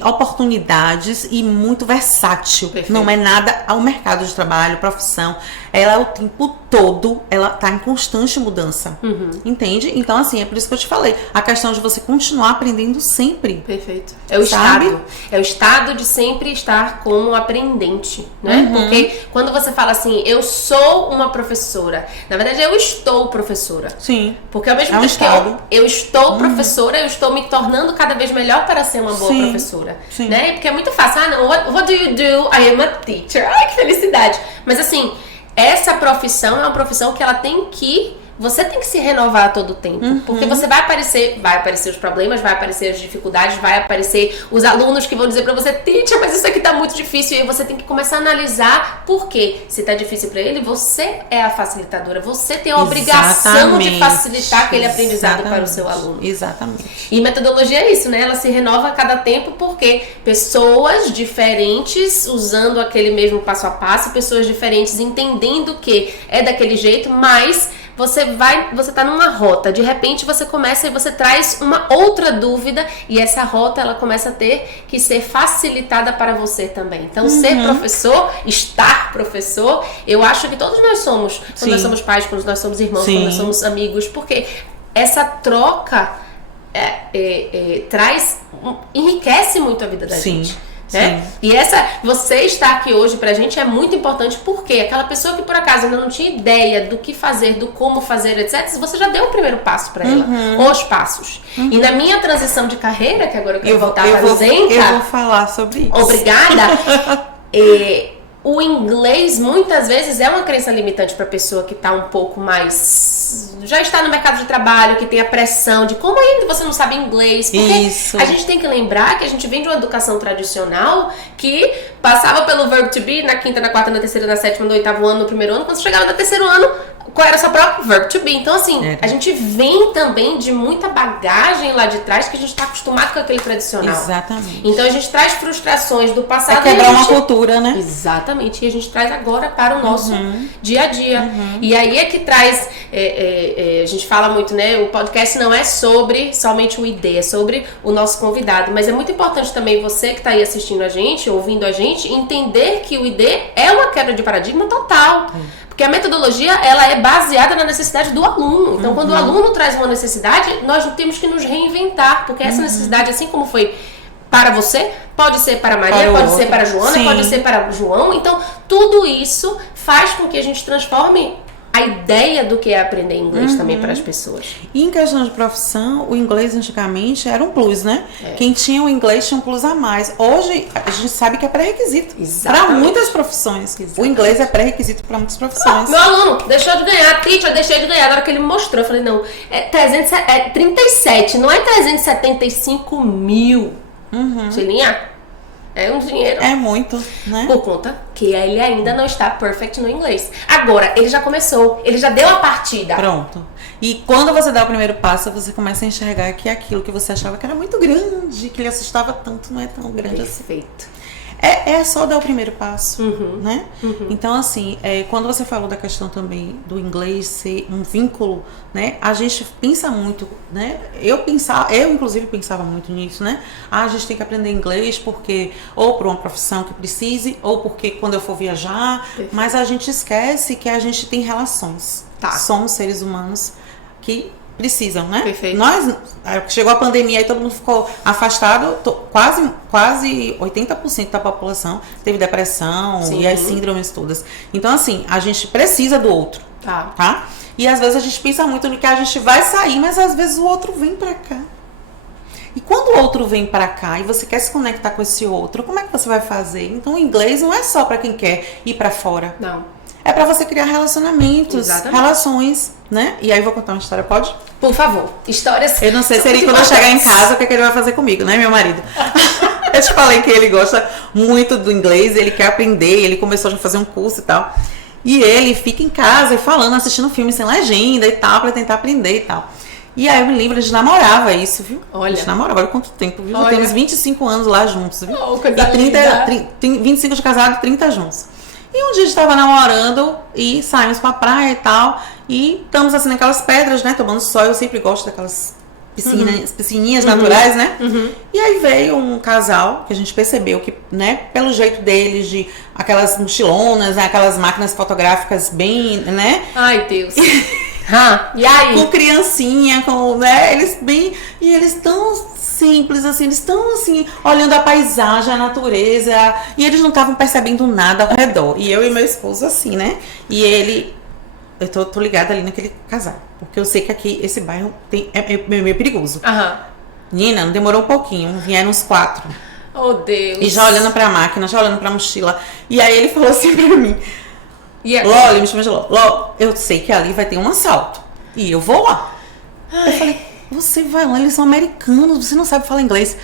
oportunidades e muito versátil. Perfeito. Não é nada ao mercado de trabalho, profissão. Ela o tempo todo, ela tá em constante mudança. Entende? Então, assim, é por isso que eu te falei. A questão de você continuar aprendendo sempre. Perfeito. É o Sabe? estado. É o estado de sempre estar como aprendente, né? Porque quando você fala assim, eu sou uma professora, na verdade eu estou professora. Sim. Porque ao mesmo É um tempo que estado. eu estou professora, eu estou me tornando cada vez melhor para ser uma boa Sim, professora. sim. Né? Porque é muito fácil. Ah, não, what do you do? I am a teacher. Ai, que felicidade. Mas assim, essa profissão é uma profissão que ela tem que... Você tem que se renovar a todo tempo. Porque você vai aparecer os problemas, vai aparecer as dificuldades, vai aparecer os alunos que vão dizer pra você, teacher, mas isso aqui tá muito difícil. E aí você tem que começar a analisar por quê. Se tá difícil pra ele, você é a facilitadora. Você tem a obrigação de facilitar aquele aprendizado para o seu aluno. Exatamente. E metodologia é isso, né? Ela se renova a cada tempo porque pessoas diferentes usando aquele mesmo passo a passo, pessoas diferentes entendendo que é daquele jeito, mas você tá numa rota, de repente você começa e você traz uma outra dúvida e essa rota ela começa a ter que ser facilitada para você também. Então, ser professor, estar professor, eu acho que todos nós somos, quando nós somos pais, quando nós somos irmãos, quando nós somos amigos, porque essa troca enriquece muito a vida da gente. Né? E você estar aqui hoje pra gente é muito importante porque aquela pessoa que por acaso ainda não tinha ideia do que fazer, do como fazer, etc, você já deu o primeiro passo pra ela, os passos. E na minha transição de carreira, que agora eu quero voltar para o Zenka, eu vou falar sobre isso. Obrigada. O inglês muitas vezes é uma crença limitante para a pessoa que está um pouco mais... já está no mercado de trabalho, que tem a pressão de como ainda você não sabe inglês. Porque Isso. a gente tem que lembrar que a gente vem de uma educação tradicional que passava pelo verbo to be na quinta, na quarta, na terceira, na sétima, no oitavo ano, no primeiro ano. Quando você chegava no terceiro ano, qual era o seu próprio verbo to be? Então, assim, a gente vem também de muita bagagem lá de trás que a gente está acostumado com aquele tradicional. Exatamente. Então, a gente traz frustrações do passado. É quebrar uma cultura, né? Exatamente. E a gente traz agora para o nosso dia a dia. E aí é que traz... a gente fala muito, né? O podcast não é sobre somente o ID, é sobre o nosso convidado. Mas é muito importante também você que está aí assistindo a gente, ouvindo a gente, entender que o ID é uma quebra de paradigma total. Porque a metodologia, ela é baseada na necessidade do aluno. Então, quando o aluno traz uma necessidade, nós temos que nos reinventar. Porque essa necessidade, assim como foi para você, pode ser para a Maria, pode ser para a Joana, pode ser para o João. Então, tudo isso faz com que a gente transforme a ideia do que é aprender inglês também para as pessoas. E em questão de profissão, o inglês antigamente era um plus, né? Quem tinha o inglês tinha um plus a mais. Hoje, a gente sabe que é pré-requisito para muitas profissões. O inglês é pré-requisito para muitas profissões. Meu aluno deixou de ganhar, teacher, deixei de ganhar. Na hora que ele me mostrou, eu falei, não, é 37, não é 375 mil. Filhinha, é um dinheiro. É muito, né? Por conta que ele ainda não está perfect no inglês. Agora, ele já começou, ele já deu a partida. Pronto. E quando você dá o primeiro passo, você começa a enxergar que aquilo que você achava que era muito grande, que lhe assustava tanto, não é tão grande assim. Perfeito. É só dar o primeiro passo, né? Então, assim, quando você falou da questão também do inglês ser um vínculo, né? A gente pensa muito, né? Eu inclusive pensava muito nisso, né? A gente tem que aprender inglês porque, ou por uma profissão que precise, ou porque quando eu for viajar, mas a gente esquece que a gente tem relações. Somos seres humanos que precisam, né? Perfeito. Chegou a pandemia e todo mundo ficou afastado, quase 80% da população teve depressão e as síndromes todas. Então, assim, a gente precisa do outro, tá? E às vezes a gente pensa muito no que a gente vai sair, mas às vezes o outro vem pra cá. E quando o outro vem para cá e você quer se conectar com esse outro, como é que você vai fazer? Então, o inglês não é só para quem quer ir para fora. Não. É para você criar relacionamentos, Exatamente. Relações, né? E aí eu vou contar uma história, pode? Por favor, histórias. Eu não sei se ele, quando eu chegar em casa, o que, é que ele vai fazer comigo, né, meu marido? Eu te falei que ele gosta muito do inglês, ele quer aprender, ele começou a fazer um curso e tal. E ele fica em casa e falando, assistindo filme sem legenda e tal, pra tentar aprender e tal. E aí eu me lembro, a gente namorava isso, viu? Olha. A gente namorava, olha quanto tempo, viu? Já Olha. temos 25 anos lá juntos, viu? Oh, e 25 de casado, 30 juntos. E um dia a gente tava namorando e saímos pra praia e tal. E estamos assim naquelas pedras, né? Tomando sol. Eu sempre gosto daquelas piscininhas naturais, né? E aí veio um casal que a gente percebeu que, né, pelo jeito deles, de aquelas mochilonas, né, aquelas máquinas fotográficas bem, né? Ai, Deus. E aí? Com criancinha, com, né? Eles bem. E eles tão simples, assim, eles estão assim, olhando a paisagem, a natureza. E eles não estavam percebendo nada ao redor. E eu e meu esposo, assim, né? E ele. Eu tô ligada ali naquele casal. Porque eu sei que aqui, esse bairro é meio perigoso. Nina, não demorou um pouquinho. Vieram uns 4. Oh, Deus. E já olhando pra máquina, já olhando pra mochila. E aí ele falou assim pra mim. Ló, ele me chamou de Ló. Ló, eu sei que ali vai ter um assalto. E eu vou lá. Eu falei, você vai lá, eles são americanos, você não sabe falar inglês.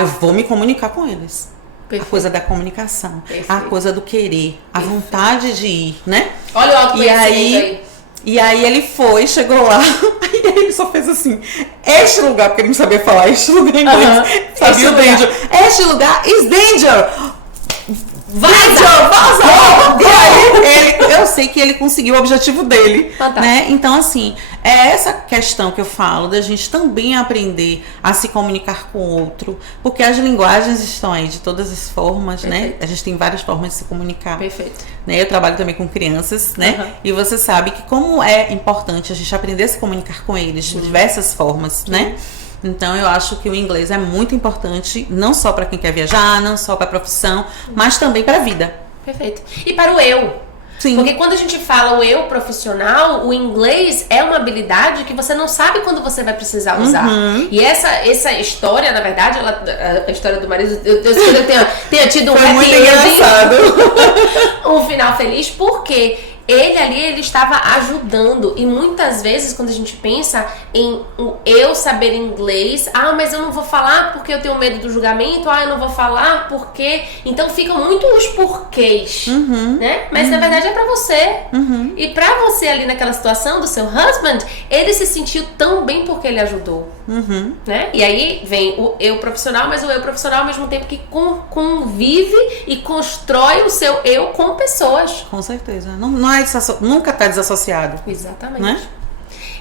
Eu vou me comunicar com eles. Perfeito. A coisa da comunicação, Perfeito. a coisa do querer, a vontade de ir, né? Olha o autoconhecimento aí. E aí ele foi, chegou lá, e aí ele só fez assim, este lugar, porque ele não sabia falar este lugar em inglês, sabia o danger. Este lugar is danger! Vaza! E aí, eu sei que ele conseguiu o objetivo dele, né? Então, assim, é essa questão que eu falo, da gente também aprender a se comunicar com o outro, porque as linguagens estão aí de todas as formas, né? A gente tem várias formas de se comunicar. Perfeito. Né? Eu trabalho também com crianças, né? E você sabe que como é importante a gente aprender a se comunicar com eles de diversas formas, né? Então, eu acho que o inglês é muito importante, não só para quem quer viajar, não só para a profissão, mas também para a vida. Perfeito. E para o eu. Sim. Porque quando a gente fala o eu profissional, o inglês é uma habilidade que você não sabe quando você vai precisar usar. E essa história, na verdade, a história do marido, eu tenha tido um Foi happy muito ending, engraçado. um final feliz, porque ele estava ajudando. E muitas vezes quando a gente pensa em o eu saber inglês, mas eu não vou falar porque eu tenho medo do julgamento, eu não vou falar porque... Então ficam muito os porquês, né? Mas na verdade é pra você. E pra você ali naquela situação do seu husband, ele se sentiu tão bem porque ele ajudou, né? E aí vem o eu profissional, mas o eu profissional ao mesmo tempo que convive e constrói o seu eu com pessoas. Com certeza. Não nunca tá desassociado. Exatamente. Né?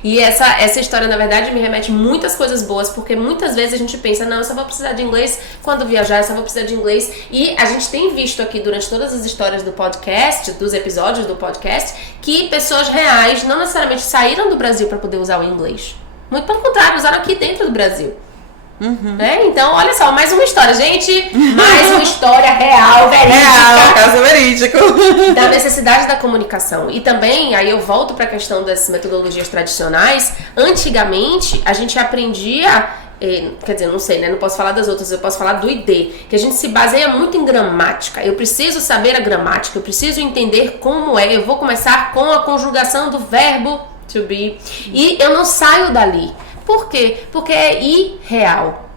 E essa história, na verdade, me remete muitas coisas boas, porque muitas vezes a gente pensa, não, eu só vou precisar de inglês quando viajar, eu só vou precisar de inglês. E a gente tem visto aqui durante todas as histórias do podcast, dos episódios do podcast, que pessoas reais não necessariamente saíram do Brasil para poder usar o inglês. Muito pelo contrário, usaram aqui dentro do Brasil. Né? Então, olha só, mais uma história, gente. Mais uma história real, verídica. Caso verídico. Da necessidade da comunicação. E também, aí eu volto para a questão das metodologias tradicionais. Antigamente, a gente aprendia... Quer dizer, não sei, né? Não posso falar das outras, eu posso falar do ID. Que a gente se baseia muito em gramática. Eu preciso saber a gramática, eu preciso entender como é. Eu vou começar com a conjugação do verbo to be. E eu não saio dali. Por quê? Porque é irreal.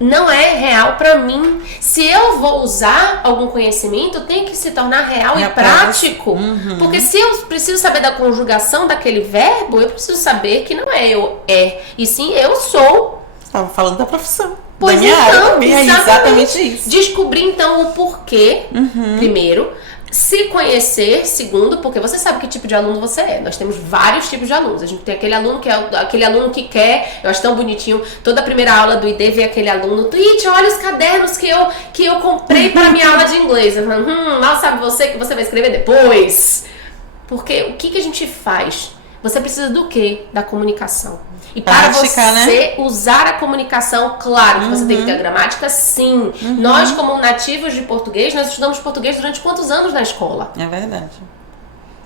Não é real pra mim. Se eu vou usar algum conhecimento, tem que se tornar real e prático. Porque se eu preciso saber da conjugação daquele verbo, eu preciso saber que não é eu e sim eu sou. Estava falando da profissão. Pois da minha área então, também, é exatamente isso. Descobrir então o porquê, primeiro. Se conhecer, segundo, porque você sabe que tipo de aluno você é. Nós temos vários tipos de alunos. A gente tem aquele aluno que é aquele aluno que quer, eu acho tão bonitinho, toda a primeira aula do ID vem aquele aluno, Twitch, olha os cadernos que eu comprei para minha aula de inglês. Eu falo, mal sabe você que você vai escrever depois. Porque o que a gente faz? Você precisa do quê? Da comunicação. E para você usar a comunicação, claro que você tem que ter a gramática, sim. Nós, como nativos de português, nós estudamos português durante quantos anos na escola? É verdade.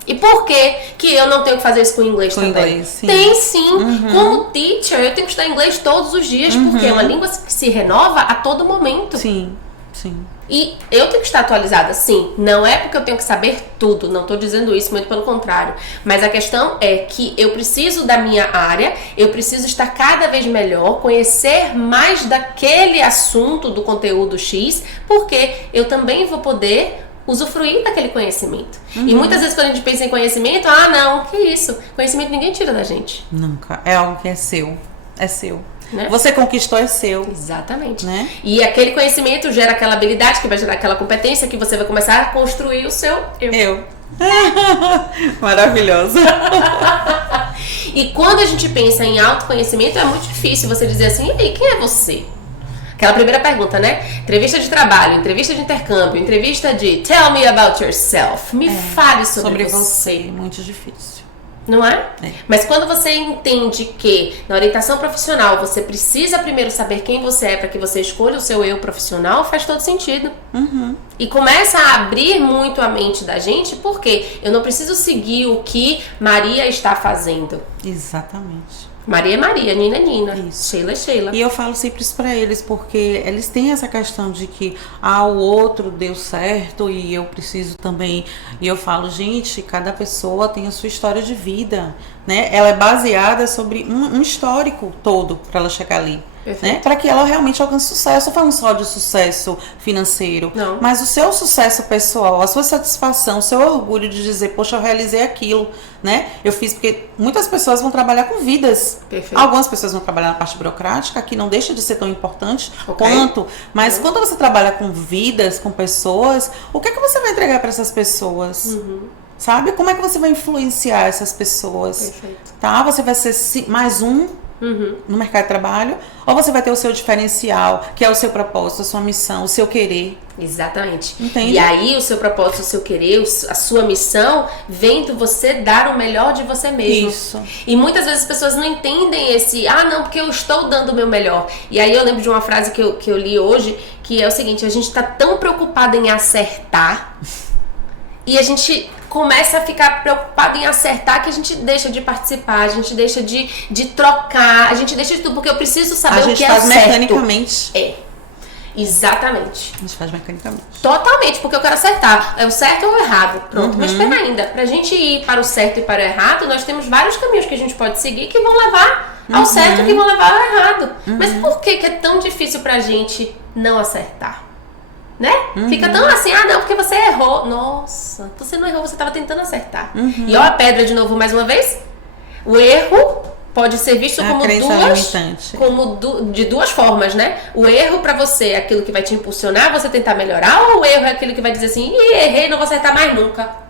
E por que eu não tenho que fazer isso com o inglês também? Inglês, sim. Tem sim. Como teacher, eu tenho que estudar inglês todos os dias, porque é uma língua que se renova a todo momento. Sim, sim. E eu tenho que estar atualizada, sim. Não é porque eu tenho que saber tudo, não estou dizendo isso, muito pelo contrário. Mas a questão é que eu preciso da minha área, eu preciso estar cada vez melhor, conhecer mais daquele assunto, do conteúdo X, porque eu também vou poder usufruir daquele conhecimento. E muitas vezes quando a gente pensa em conhecimento, não, que isso? Conhecimento ninguém tira da gente. Nunca. É algo que é seu. É seu. Né? Você conquistou, é seu. Exatamente. Né? E aquele conhecimento gera aquela habilidade, que vai gerar aquela competência, que você vai começar a construir o seu eu. Maravilhoso. E quando a gente pensa em autoconhecimento, é muito difícil você dizer assim, e aí, quem é você? Aquela primeira pergunta, né? Entrevista de trabalho, entrevista de intercâmbio, entrevista de tell me about yourself. Me fale sobre você. Muito difícil. Não é? Mas quando você entende que na orientação profissional você precisa primeiro saber quem você é para que você escolha o seu eu profissional, faz todo sentido. E começa a abrir muito a mente da gente, porque eu não preciso seguir o que Maria está fazendo. Exatamente. Maria é Maria, Nina é Nina, Isso. Sheila é Sheila. E eu falo sempre isso pra eles, porque eles têm essa questão de que o outro deu certo e eu preciso também. E eu falo, gente, cada pessoa tem a sua história de vida, né? Ela é baseada sobre um histórico todo para ela chegar ali. Né? Para que ela realmente alcance sucesso. Eu falo só de sucesso financeiro, não. Mas o seu sucesso pessoal, a sua satisfação, o seu orgulho de dizer, poxa, eu realizei aquilo, né? Eu fiz, porque muitas pessoas vão trabalhar com vidas. Perfeito. Algumas pessoas vão trabalhar na parte burocrática, que não deixa de ser tão importante quanto, mas quando você trabalha com vidas, com pessoas, o que é que você vai entregar para essas pessoas? Sabe? Como é que você vai influenciar essas pessoas? Perfeito. Tá? Você vai ser mais um no mercado de trabalho, ou você vai ter o seu diferencial, que é o seu propósito, a sua missão, o seu querer. Exatamente. Entende? E aí o seu propósito, o seu querer, a sua missão vem de você dar o melhor de você mesmo. Isso. E muitas vezes as pessoas não entendem esse, não, porque eu estou dando o meu melhor. E aí eu lembro de uma frase que eu li hoje, que é o seguinte, a gente está tão preocupado em acertar e a gente começa a ficar preocupado em acertar que a gente deixa de participar, a gente deixa de trocar, a gente deixa de tudo, porque eu preciso saber o que é o certo. A gente faz mecanicamente. Exatamente. A gente faz mecanicamente. Totalmente, porque eu quero acertar. É o certo ou o errado. Pronto, mas espera ainda. Pra gente ir para o certo e para o errado, nós temos vários caminhos que a gente pode seguir que vão levar ao certo e que vão levar ao errado. Mas por que é tão difícil pra gente não acertar? Né? Fica tão assim, não, porque você errou. Nossa, você não errou, você estava tentando acertar. E ó a pedra de novo mais uma vez. O erro pode ser visto de duas formas, né? O erro pra você é aquilo que vai te impulsionar, você tentar melhorar, ou o erro é aquilo que vai dizer assim, errei, não vou acertar mais nunca.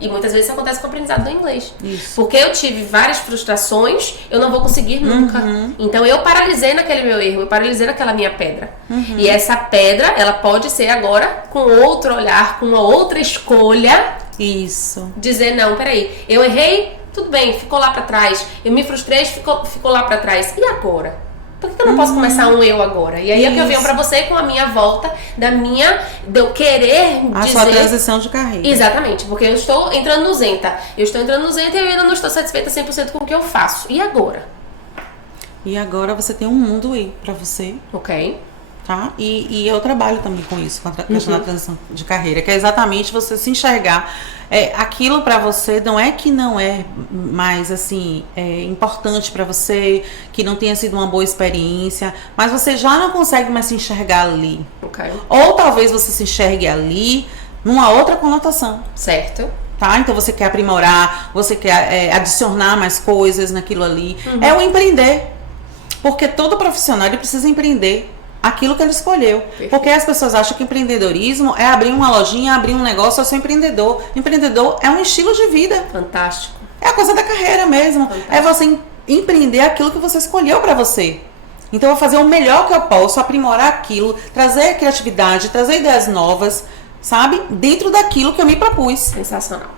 E muitas vezes isso acontece com o aprendizado do inglês. Isso. Porque eu tive várias frustrações, eu não vou conseguir nunca. Então eu paralisei naquele meu erro, eu paralisei naquela minha pedra. E essa pedra, ela pode ser agora com outro olhar, com uma outra escolha. Isso. Dizer, não, peraí, eu errei, tudo bem, ficou lá pra trás. Eu me frustrei, ficou lá pra trás. E agora? Por que eu não posso começar um eu agora? E aí é que eu venho pra você com a minha volta, de eu querer a sua transição de carreira. Exatamente, porque eu estou entrando no Zenta. Eu estou entrando no Zenta e eu ainda não estou satisfeita 100% com o que eu faço. E agora? E agora você tem um mundo aí pra você. Ok. Tá? E eu trabalho também com isso, com a questão da transição de carreira, que é exatamente você se enxergar. Aquilo pra você não é que não é mais assim importante pra você, que não tenha sido uma boa experiência, mas você já não consegue mais se enxergar ali. Okay. Ou talvez você se enxergue ali numa outra conotação. Certo. Tá? Então você quer aprimorar, você quer adicionar mais coisas naquilo ali. É o empreender. Porque todo profissional ele precisa empreender aquilo que ele escolheu. Perfeito. Porque as pessoas acham que empreendedorismo é abrir uma lojinha, abrir um negócio, eu sou empreendedor. Empreendedor é um estilo de vida. Fantástico. É a coisa da carreira mesmo. Fantástico. É você empreender aquilo que você escolheu pra você. Então eu vou fazer o melhor que eu posso, aprimorar aquilo, trazer criatividade, trazer ideias novas, sabe? Dentro daquilo que eu me propus. Sensacional.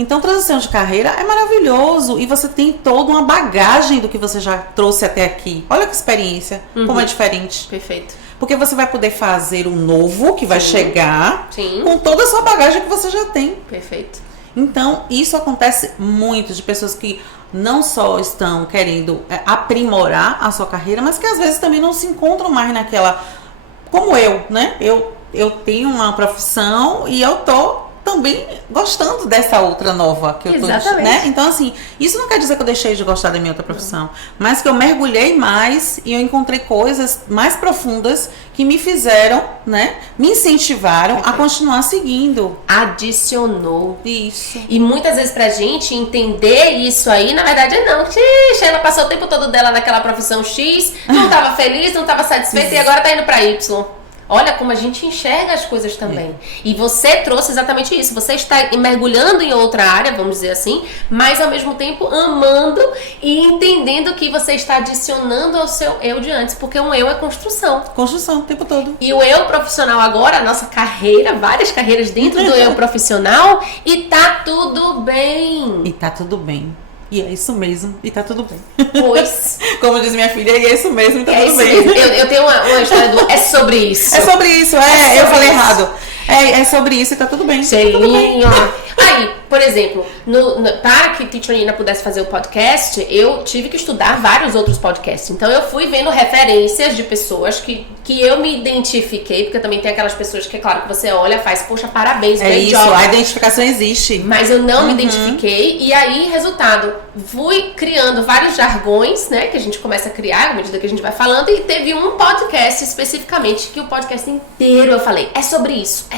Então, transição de carreira é maravilhoso e você tem toda uma bagagem do que você já trouxe até aqui. Olha que experiência, como é diferente. Perfeito. Porque você vai poder fazer o novo que vai chegar com toda a sua bagagem que você já tem. Perfeito. Então, isso acontece muito de pessoas que não só estão querendo aprimorar a sua carreira, mas que às vezes também não se encontram mais naquela... Como eu, né? Eu tenho uma profissão e eu tô também gostando dessa outra nova que eu tô, né? Então, assim, isso não quer dizer que eu deixei de gostar da minha outra profissão, mas que eu mergulhei mais e eu encontrei coisas mais profundas que me fizeram, né? Me incentivaram a continuar seguindo. Adicionou. Isso. E muitas vezes pra gente entender isso aí, na verdade é não. Ela passou o tempo todo dela naquela profissão X, não tava feliz, não tava satisfeita e agora tá indo pra Y. Olha como a gente enxerga as coisas também. E você trouxe exatamente isso. Você está mergulhando em outra área, vamos dizer assim, mas ao mesmo tempo amando e entendendo que você está adicionando ao seu eu de antes. Porque um eu é construção. Construção o tempo todo. E o eu profissional agora, a nossa carreira, várias carreiras dentro do eu profissional, e tá tudo bem. E tá tudo bem. E é isso mesmo, e tá tudo bem. Pois. Como diz minha filha, e é isso mesmo, e tá tudo bem. Mesmo. Eu tenho uma história do é sobre isso. É sobre isso, eu falei errado. É sobre isso e tá tudo bem. Selinho. Aí, por exemplo, para que Teacher Nina pudesse fazer o podcast, eu tive que estudar vários outros podcasts. Então eu fui vendo referências de pessoas que eu me identifiquei, porque também tem aquelas pessoas que, é claro, que você olha, faz, poxa, parabéns, great job. A identificação existe. Mas eu não me identifiquei, e aí, resultado, fui criando vários jargões, né, que a gente começa a criar à medida que a gente vai falando, e teve um podcast especificamente, que o podcast inteiro eu falei, é sobre isso.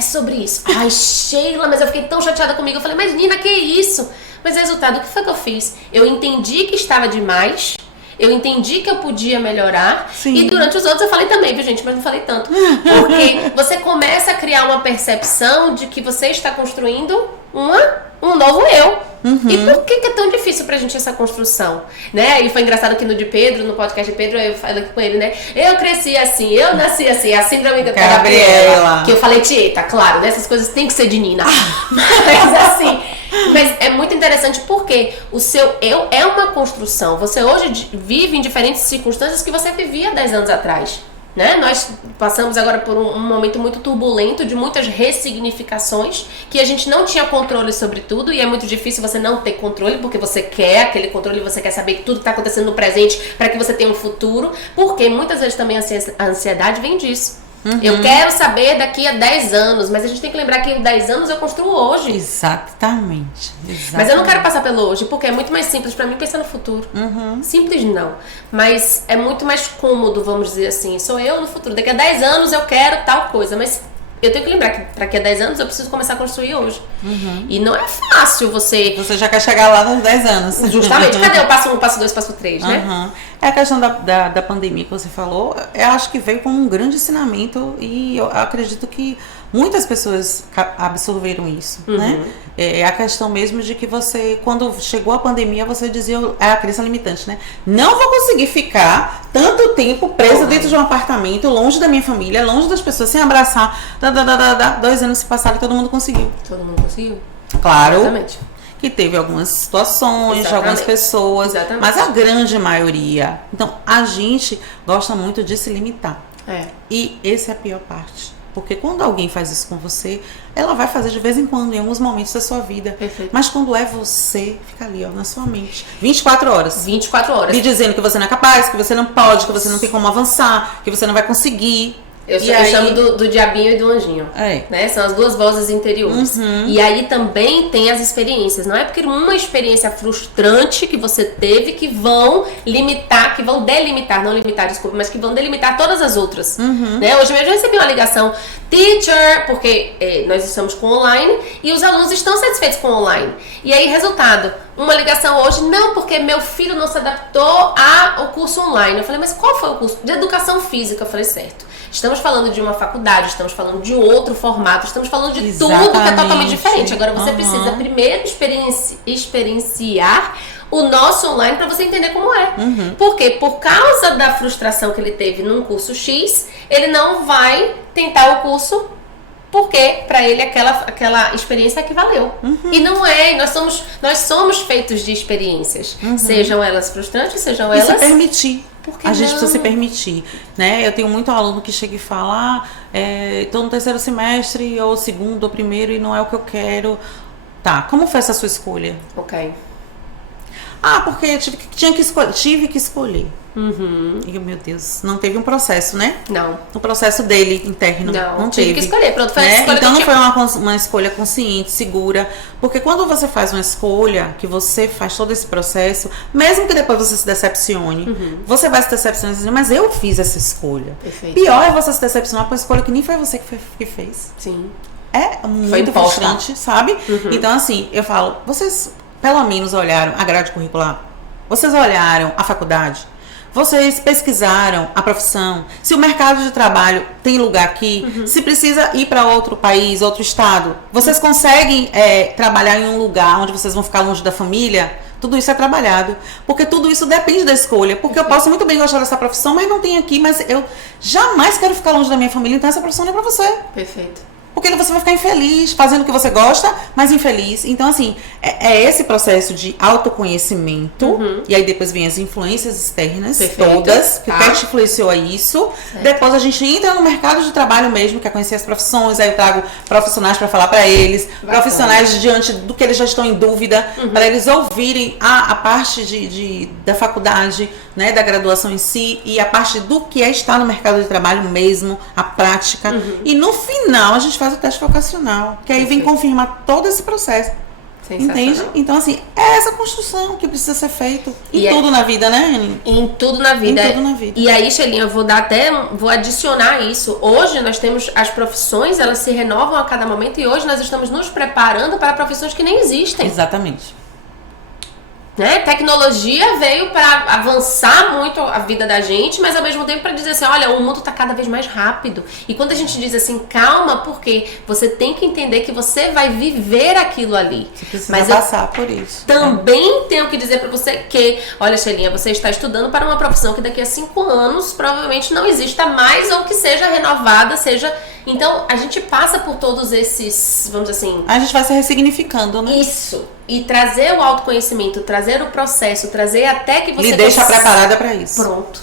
Ai, Sheila, mas eu fiquei tão chateada comigo. Eu falei, mas Nina, que isso? Mas resultado, o que foi que eu fiz? Eu entendi que estava demais, eu entendi que eu podia melhorar. Sim. E durante os outros eu falei também, viu, gente? Mas não falei tanto. Porque você começa a criar uma percepção de que você está construindo um novo eu. E por que é tão difícil pra gente essa construção? Né? E foi engraçado que no podcast de Pedro, eu falei com ele, né? Eu cresci assim, eu nasci assim, a síndrome da Gabriela. Que eu falei, Tieta, claro, né? Essas coisas tem que ser de Nina. Mas é muito interessante porque o seu eu é uma construção. Você hoje vive em diferentes circunstâncias que você vivia 10 anos atrás. Né? Nós passamos agora por um momento muito turbulento, de muitas ressignificações, que a gente não tinha controle sobre tudo, e é muito difícil você não ter controle, porque você quer aquele controle, você quer saber que tudo está acontecendo no presente para que você tenha um futuro, porque muitas vezes também a ansiedade vem disso. Eu quero saber daqui a 10 anos, mas a gente tem que lembrar que em 10 anos eu construo hoje. Exatamente. Mas eu não quero passar pelo hoje, porque é muito mais simples pra mim pensar no futuro. Simples não, mas é muito mais cômodo, vamos dizer assim. Sou eu no futuro, daqui a 10 anos eu quero tal coisa, mas eu tenho que lembrar que daqui a 10 anos eu preciso começar a construir hoje. E não é fácil você já quer chegar lá nos 10 anos. Justamente. Cadê o passo 1, passo 2, passo 3, né? É a questão da pandemia que você falou, eu acho que veio com um grande ensinamento, e eu acredito que muitas pessoas absorveram isso, né? É a questão mesmo de que você, quando chegou a pandemia, você dizia, a crença limitante, né? Não vou conseguir ficar tanto tempo presa dentro de um apartamento, longe da minha família, longe das pessoas, sem abraçar. 2 anos se passaram e todo mundo conseguiu. Todo mundo conseguiu. Claro. Exatamente. Que teve algumas situações de algumas pessoas, mas a grande maioria. Então, a gente gosta muito de se limitar. E essa é a pior parte. Porque quando alguém faz isso com você, ela vai fazer de vez em quando, em alguns momentos da sua vida. Perfeito. Mas quando é você, fica ali, ó, na sua mente. 24 horas. 24 horas. E dizendo que você não é capaz, que você não pode, que você não tem como avançar, que você não vai conseguir. Eu chamo do diabinho e do anjinho, né? São as duas vozes interiores. E aí também tem as experiências. Não é porque uma experiência frustrante que você teve que vão limitar, que vão delimitar, não limitar, desculpa, mas que vão delimitar todas as outras. Né? Hoje mesmo eu recebi uma ligação, teacher, porque nós estamos com online e os alunos estão satisfeitos com online. E aí, resultado, uma ligação hoje, não, porque meu filho não se adaptou ao curso online. Eu falei, mas qual foi o curso? De educação física. Eu falei, certo. Estamos falando de uma faculdade, estamos falando de outro formato, estamos falando de tudo que é totalmente diferente. Agora você precisa primeiro experienciar o nosso online para você entender como é. Porque por causa da frustração que ele teve num curso X, ele não vai tentar o curso porque para ele aquela experiência que valeu. E não é, nós somos feitos de experiências, sejam elas frustrantes, sejam elas... E se permitir. A gente precisa se permitir, né? Eu tenho muito aluno que chega e fala, estou no 3º semestre, ou 2º, ou 1º, e não é o que eu quero. Tá, como foi essa sua escolha? Ok. Ah, porque eu tive que escolher. E, meu Deus, não teve um processo, né? Não. O processo dele interno. Não tive teve. que escolher. Pronto, foi a Né? escolha Então que não foi uma escolha consciente, segura. Porque quando você faz uma escolha, que você faz todo esse processo, mesmo que depois você se decepcione, você vai se decepcionar e dizer, mas eu fiz essa escolha. Perfeito. Pior é você se decepcionar com uma escolha que nem foi você que fez. Sim. É muito frustrante, sabe? Então, assim, eu falo, vocês pelo menos olharam a grade curricular? Vocês olharam a faculdade? Vocês pesquisaram a profissão? Se o mercado de trabalho tem lugar aqui? Se precisa ir para outro país, outro estado? Vocês conseguem trabalhar em um lugar onde vocês vão ficar longe da família? Tudo isso é trabalhado. Porque tudo isso depende da escolha. Porque eu posso muito bem gostar dessa profissão, mas não tem aqui. Mas eu jamais quero ficar longe da minha família, então essa profissão não é para você. Perfeito. Porque você vai ficar infeliz, fazendo o que você gosta, mas infeliz. Então, assim, é esse processo de autoconhecimento. E aí depois vem as influências externas, todas, que até te influenciou a isso. Certo. Depois a gente entra no mercado de trabalho mesmo, que é conhecer as profissões. Aí eu trago profissionais para falar para eles. Bacana. Profissionais diante do que eles já estão em dúvida, para eles ouvirem a parte da faculdade, né, da graduação em si, e a parte do que é estar no mercado de trabalho mesmo, a prática. E no final a gente faz o teste vocacional, que aí vem confirmar todo esse processo. Entende? Então, assim, é essa construção que precisa ser feita em tudo na vida, né, Anny? Em tudo na vida. Em tudo na vida. E aí, Shelinha, vou adicionar isso. Hoje nós temos as profissões, elas se renovam a cada momento, e hoje nós estamos nos preparando para profissões que nem existem. Exatamente. Né? Tecnologia veio para avançar muito a vida da gente, mas ao mesmo tempo para dizer assim, olha, o mundo está cada vez mais rápido. E quando a gente diz assim, calma, porque você tem que entender que você vai viver aquilo ali. Você precisa passar por isso. Também tenho que dizer para você que, olha, Shelinha, você está estudando para uma profissão que daqui a 5 anos provavelmente não exista mais, ou que seja renovada, seja... Então, a gente passa por todos esses, vamos dizer assim... A gente vai se ressignificando, né? Isso. E trazer o autoconhecimento, trazer o processo, trazer até que você... Lhe deixa preparada para isso. Pronto.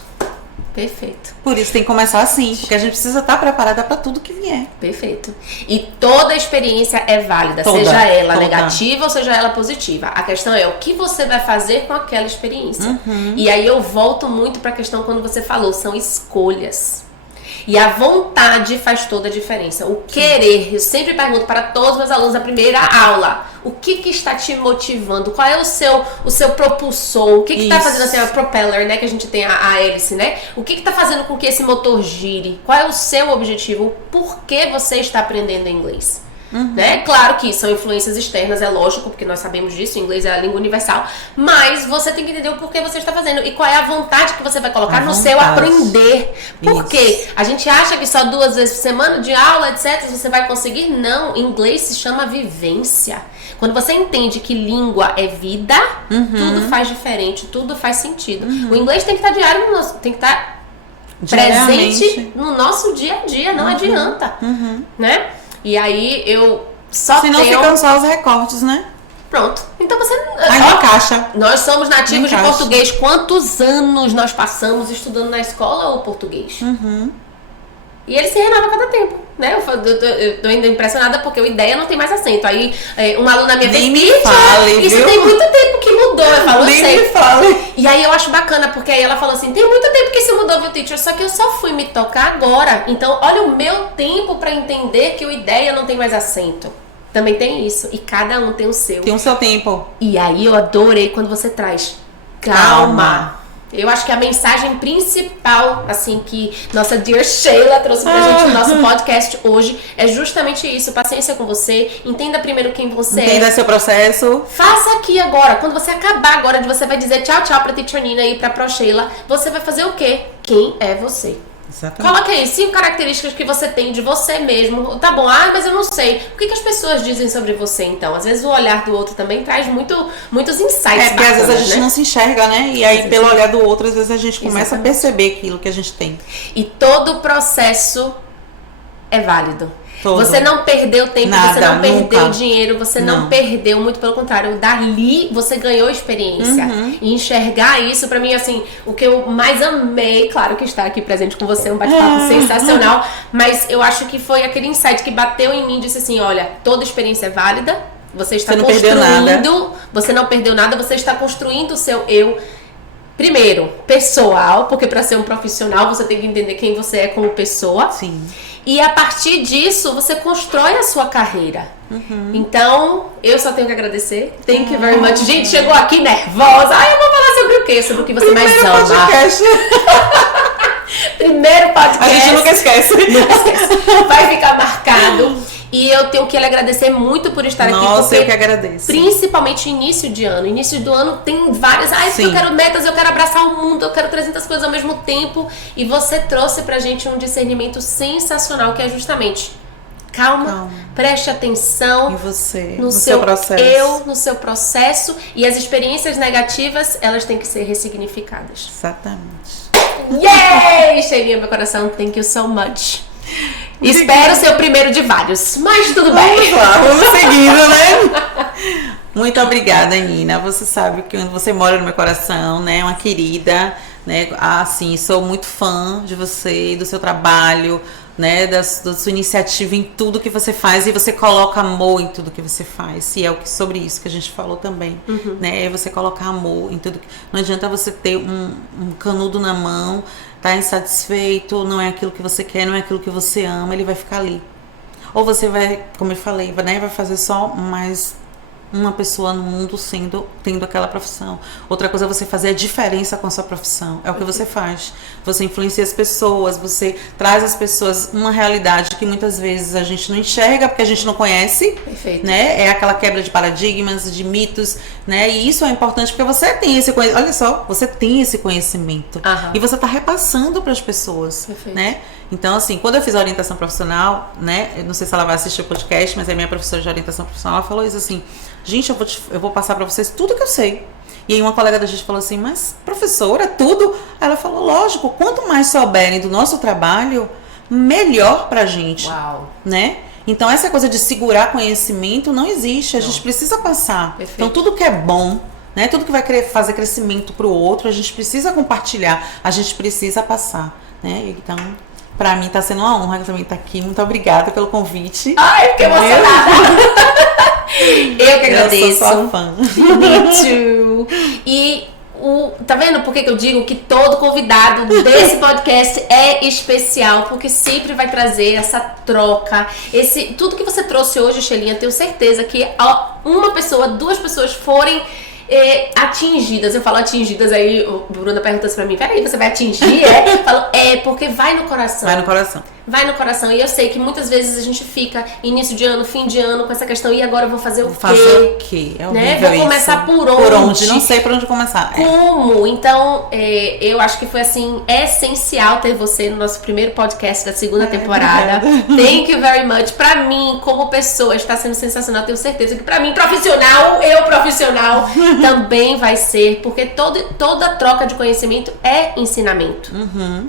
Perfeito. Por isso tem que começar assim, porque a gente precisa estar preparada para tudo que vier. Perfeito. E toda experiência é válida, seja ela negativa ou seja ela positiva. A questão é o que você vai fazer com aquela experiência. E aí eu volto muito para a questão quando você falou, são escolhas. E a vontade faz toda a diferença. O querer, eu sempre pergunto para todos os meus alunos na primeira aula, o que está te motivando? Qual é o seu propulsor? O que está fazendo assim, a propeller, né? Que a gente tem a hélice, né? O que está fazendo com que esse motor gire? Qual é o seu objetivo? Por que você está aprendendo inglês? Né? Claro que são influências externas, é lógico, porque nós sabemos disso, o inglês é a língua universal, mas você tem que entender o porquê você está fazendo e qual é a vontade que você vai colocar no seu aprender. Porque a gente acha que só 2 vezes por semana de aula, etc, você vai conseguir. Não, inglês se chama vivência. Quando você entende que língua é vida, tudo faz diferente, tudo faz sentido. O inglês tem que estar diário, tem que estar presente no nosso dia a dia, não adianta, né? E aí eu só senão ficam só os recortes, né? Pronto. Então você... Aí não encaixa. Nós somos nativos de português. Quantos anos nós passamos estudando na escola o português? E ele se renova a cada tempo, né? Eu tô ainda impressionada porque o ideia não tem mais acento. Aí uma aluna minha nem fez, me fale, isso viu? Tem muito tempo que mudou. Eu falo, nem eu sei. Me fale. E aí eu acho bacana, porque aí ela falou assim, tem muito tempo que isso mudou, viu, teacher? Só que eu só fui me tocar agora. Então, olha o meu tempo pra entender que o ideia não tem mais acento. Também tem isso. E cada um tem o seu. Tem o seu tempo. E aí eu adorei quando você traz calma. Eu acho que a mensagem principal, assim, que nossa dear Sheila trouxe pra gente no nosso podcast hoje é justamente isso. Paciência com você. Entenda primeiro quem você é. Entenda seu processo. Faça aqui agora. Quando você acabar agora, você vai dizer tchau, tchau pra Teacher Nina e pra Pro Sheila. Você vai fazer o quê? Quem é você? Exatamente. Coloque aí 5 características que você tem de você mesmo. Tá bom, mas eu não sei. O que as pessoas dizem sobre você, então? Às vezes o olhar do outro também traz muitos insights. Porque às vezes a gente não se enxerga, né? E aí pelo olhar do outro, às vezes a gente começa a perceber aquilo que a gente tem. E todo o processo é válido. Todo. Você não perdeu tempo, Nada, você não perdeu nunca. dinheiro, você não perdeu, muito pelo contrário. Dali você ganhou experiência. E enxergar isso, pra mim, assim, o que eu mais amei, claro que estar aqui presente com você, um bate-papo sensacional, mas eu acho que foi aquele insight que bateu em mim e disse assim, olha, toda experiência é válida, Você está Você não perdeu construindo, você não perdeu nada, você está construindo o seu eu, primeiro, pessoal, porque para ser um profissional você tem que entender quem você é como pessoa. Sim. E a partir disso, você constrói a sua carreira. Então, eu só tenho que agradecer. Thank you very much. Gente, chegou aqui nervosa. Ai, eu vou falar sobre o quê? Sobre o que você mais ama. Podcast. Primeiro podcast. A gente nunca esquece. Nunca esquece. Vai ficar marcado. E eu tenho que lhe agradecer muito por estar aqui. Nossa, eu que agradeço. Principalmente início de ano. Início do ano tem várias... eu quero metas, eu quero abraçar o mundo, eu quero 300 coisas ao mesmo tempo. E você trouxe pra gente um discernimento sensacional, que é justamente... Calma, preste atenção em você, no seu processo. No seu processo. E as experiências negativas, elas têm que ser ressignificadas. Exatamente. Yay! Cheirinha meu coração, thank you so much. Espero ser o primeiro de vários, mas tudo bem. Vamos lá, vamos seguindo, né? Muito obrigada, Nina. Você sabe que você mora no meu coração, né? Uma querida, né? Assim, sou muito fã de você, do seu trabalho, né? Da sua iniciativa em tudo que você faz, e você coloca amor em tudo que você faz. E é sobre isso que a gente falou também, né? É você colocar amor em tudo. Não adianta você ter um canudo na mão, tá insatisfeito, não é aquilo que você quer, não é aquilo que você ama, ele vai ficar ali. Ou você vai, como eu falei, né, vai fazer só mais uma pessoa no mundo tendo aquela profissão. Outra coisa é você fazer a diferença com a sua profissão. É o que você faz. Você influencia as pessoas, você traz às pessoas uma realidade que muitas vezes a gente não enxerga porque a gente não conhece. Perfeito. Né? É aquela quebra de paradigmas, de mitos, né? E isso é importante porque você tem esse conhecimento. Olha só, você tem esse conhecimento. E você está repassando para as pessoas. Perfeito. Né? Então, assim, quando eu fiz a orientação profissional, né? Eu não sei se ela vai assistir o podcast, mas a minha professora de orientação profissional, ela falou isso assim: gente, eu vou passar para vocês tudo que eu sei. E aí uma colega da gente falou assim: mas professora, tudo? Ela falou: lógico, quanto mais souberem do nosso trabalho, melhor pra gente. Uau. Né? Então essa coisa de segurar conhecimento não existe, a gente precisa passar. Perfeito. Então tudo que é bom, né? Tudo que vai fazer crescimento pro outro, a gente precisa compartilhar, a gente precisa passar, né? Então, pra mim tá sendo uma honra também estar aqui. Muito obrigada pelo convite. Ai, fiquei emocionada. Eu que agradeço. Eu sou sua fã. Me too. E tá vendo por que eu digo que todo convidado desse podcast é especial? Porque sempre vai trazer essa troca, tudo que você trouxe hoje, Shelinha, tenho certeza que uma pessoa, duas pessoas forem atingidas. Eu falo atingidas, aí o Bruna pergunta assim pra mim: peraí, você vai atingir? Eu falo, porque vai no coração. Vai no coração. Vai no coração. E eu sei que muitas vezes a gente fica início de ano, fim de ano, com essa questão: e agora eu vou fazer o quê? Fazer o quê? É horrível. Vou começar isso. por onde? Por onde? Não sei por onde começar. Como? Então, eu acho que foi assim, essencial ter você no nosso primeiro podcast da segunda temporada. Thank you very much. Pra mim, como pessoa, está sendo sensacional. Tenho certeza que pra mim, profissional, também vai ser, porque toda troca de conhecimento é ensinamento.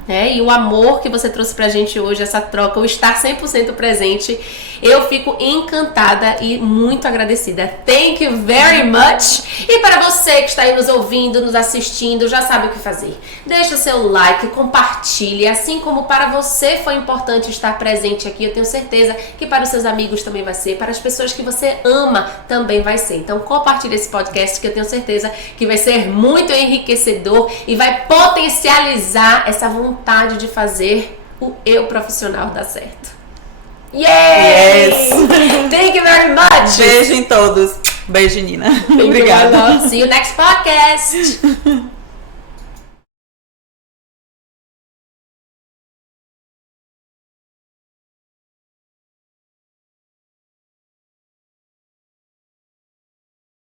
Né? E o amor que você trouxe pra gente hoje, essa troca, o estar 100% presente, eu fico encantada e muito agradecida. Thank you very much. E para você que está aí nos ouvindo, nos assistindo, já sabe o que fazer. Deixa o seu like, compartilhe. Assim como para você foi importante estar presente aqui, eu tenho certeza que para os seus amigos também vai ser, para as pessoas que você ama também vai ser. Então compartilhe esse podcast, que eu tenho certeza que vai ser muito enriquecedor e vai potencializar essa vontade de fazer o eu profissional dar certo. Yes! Thank you very much! Beijo em todos. Beijo, Nina. Obrigada. See you next podcast.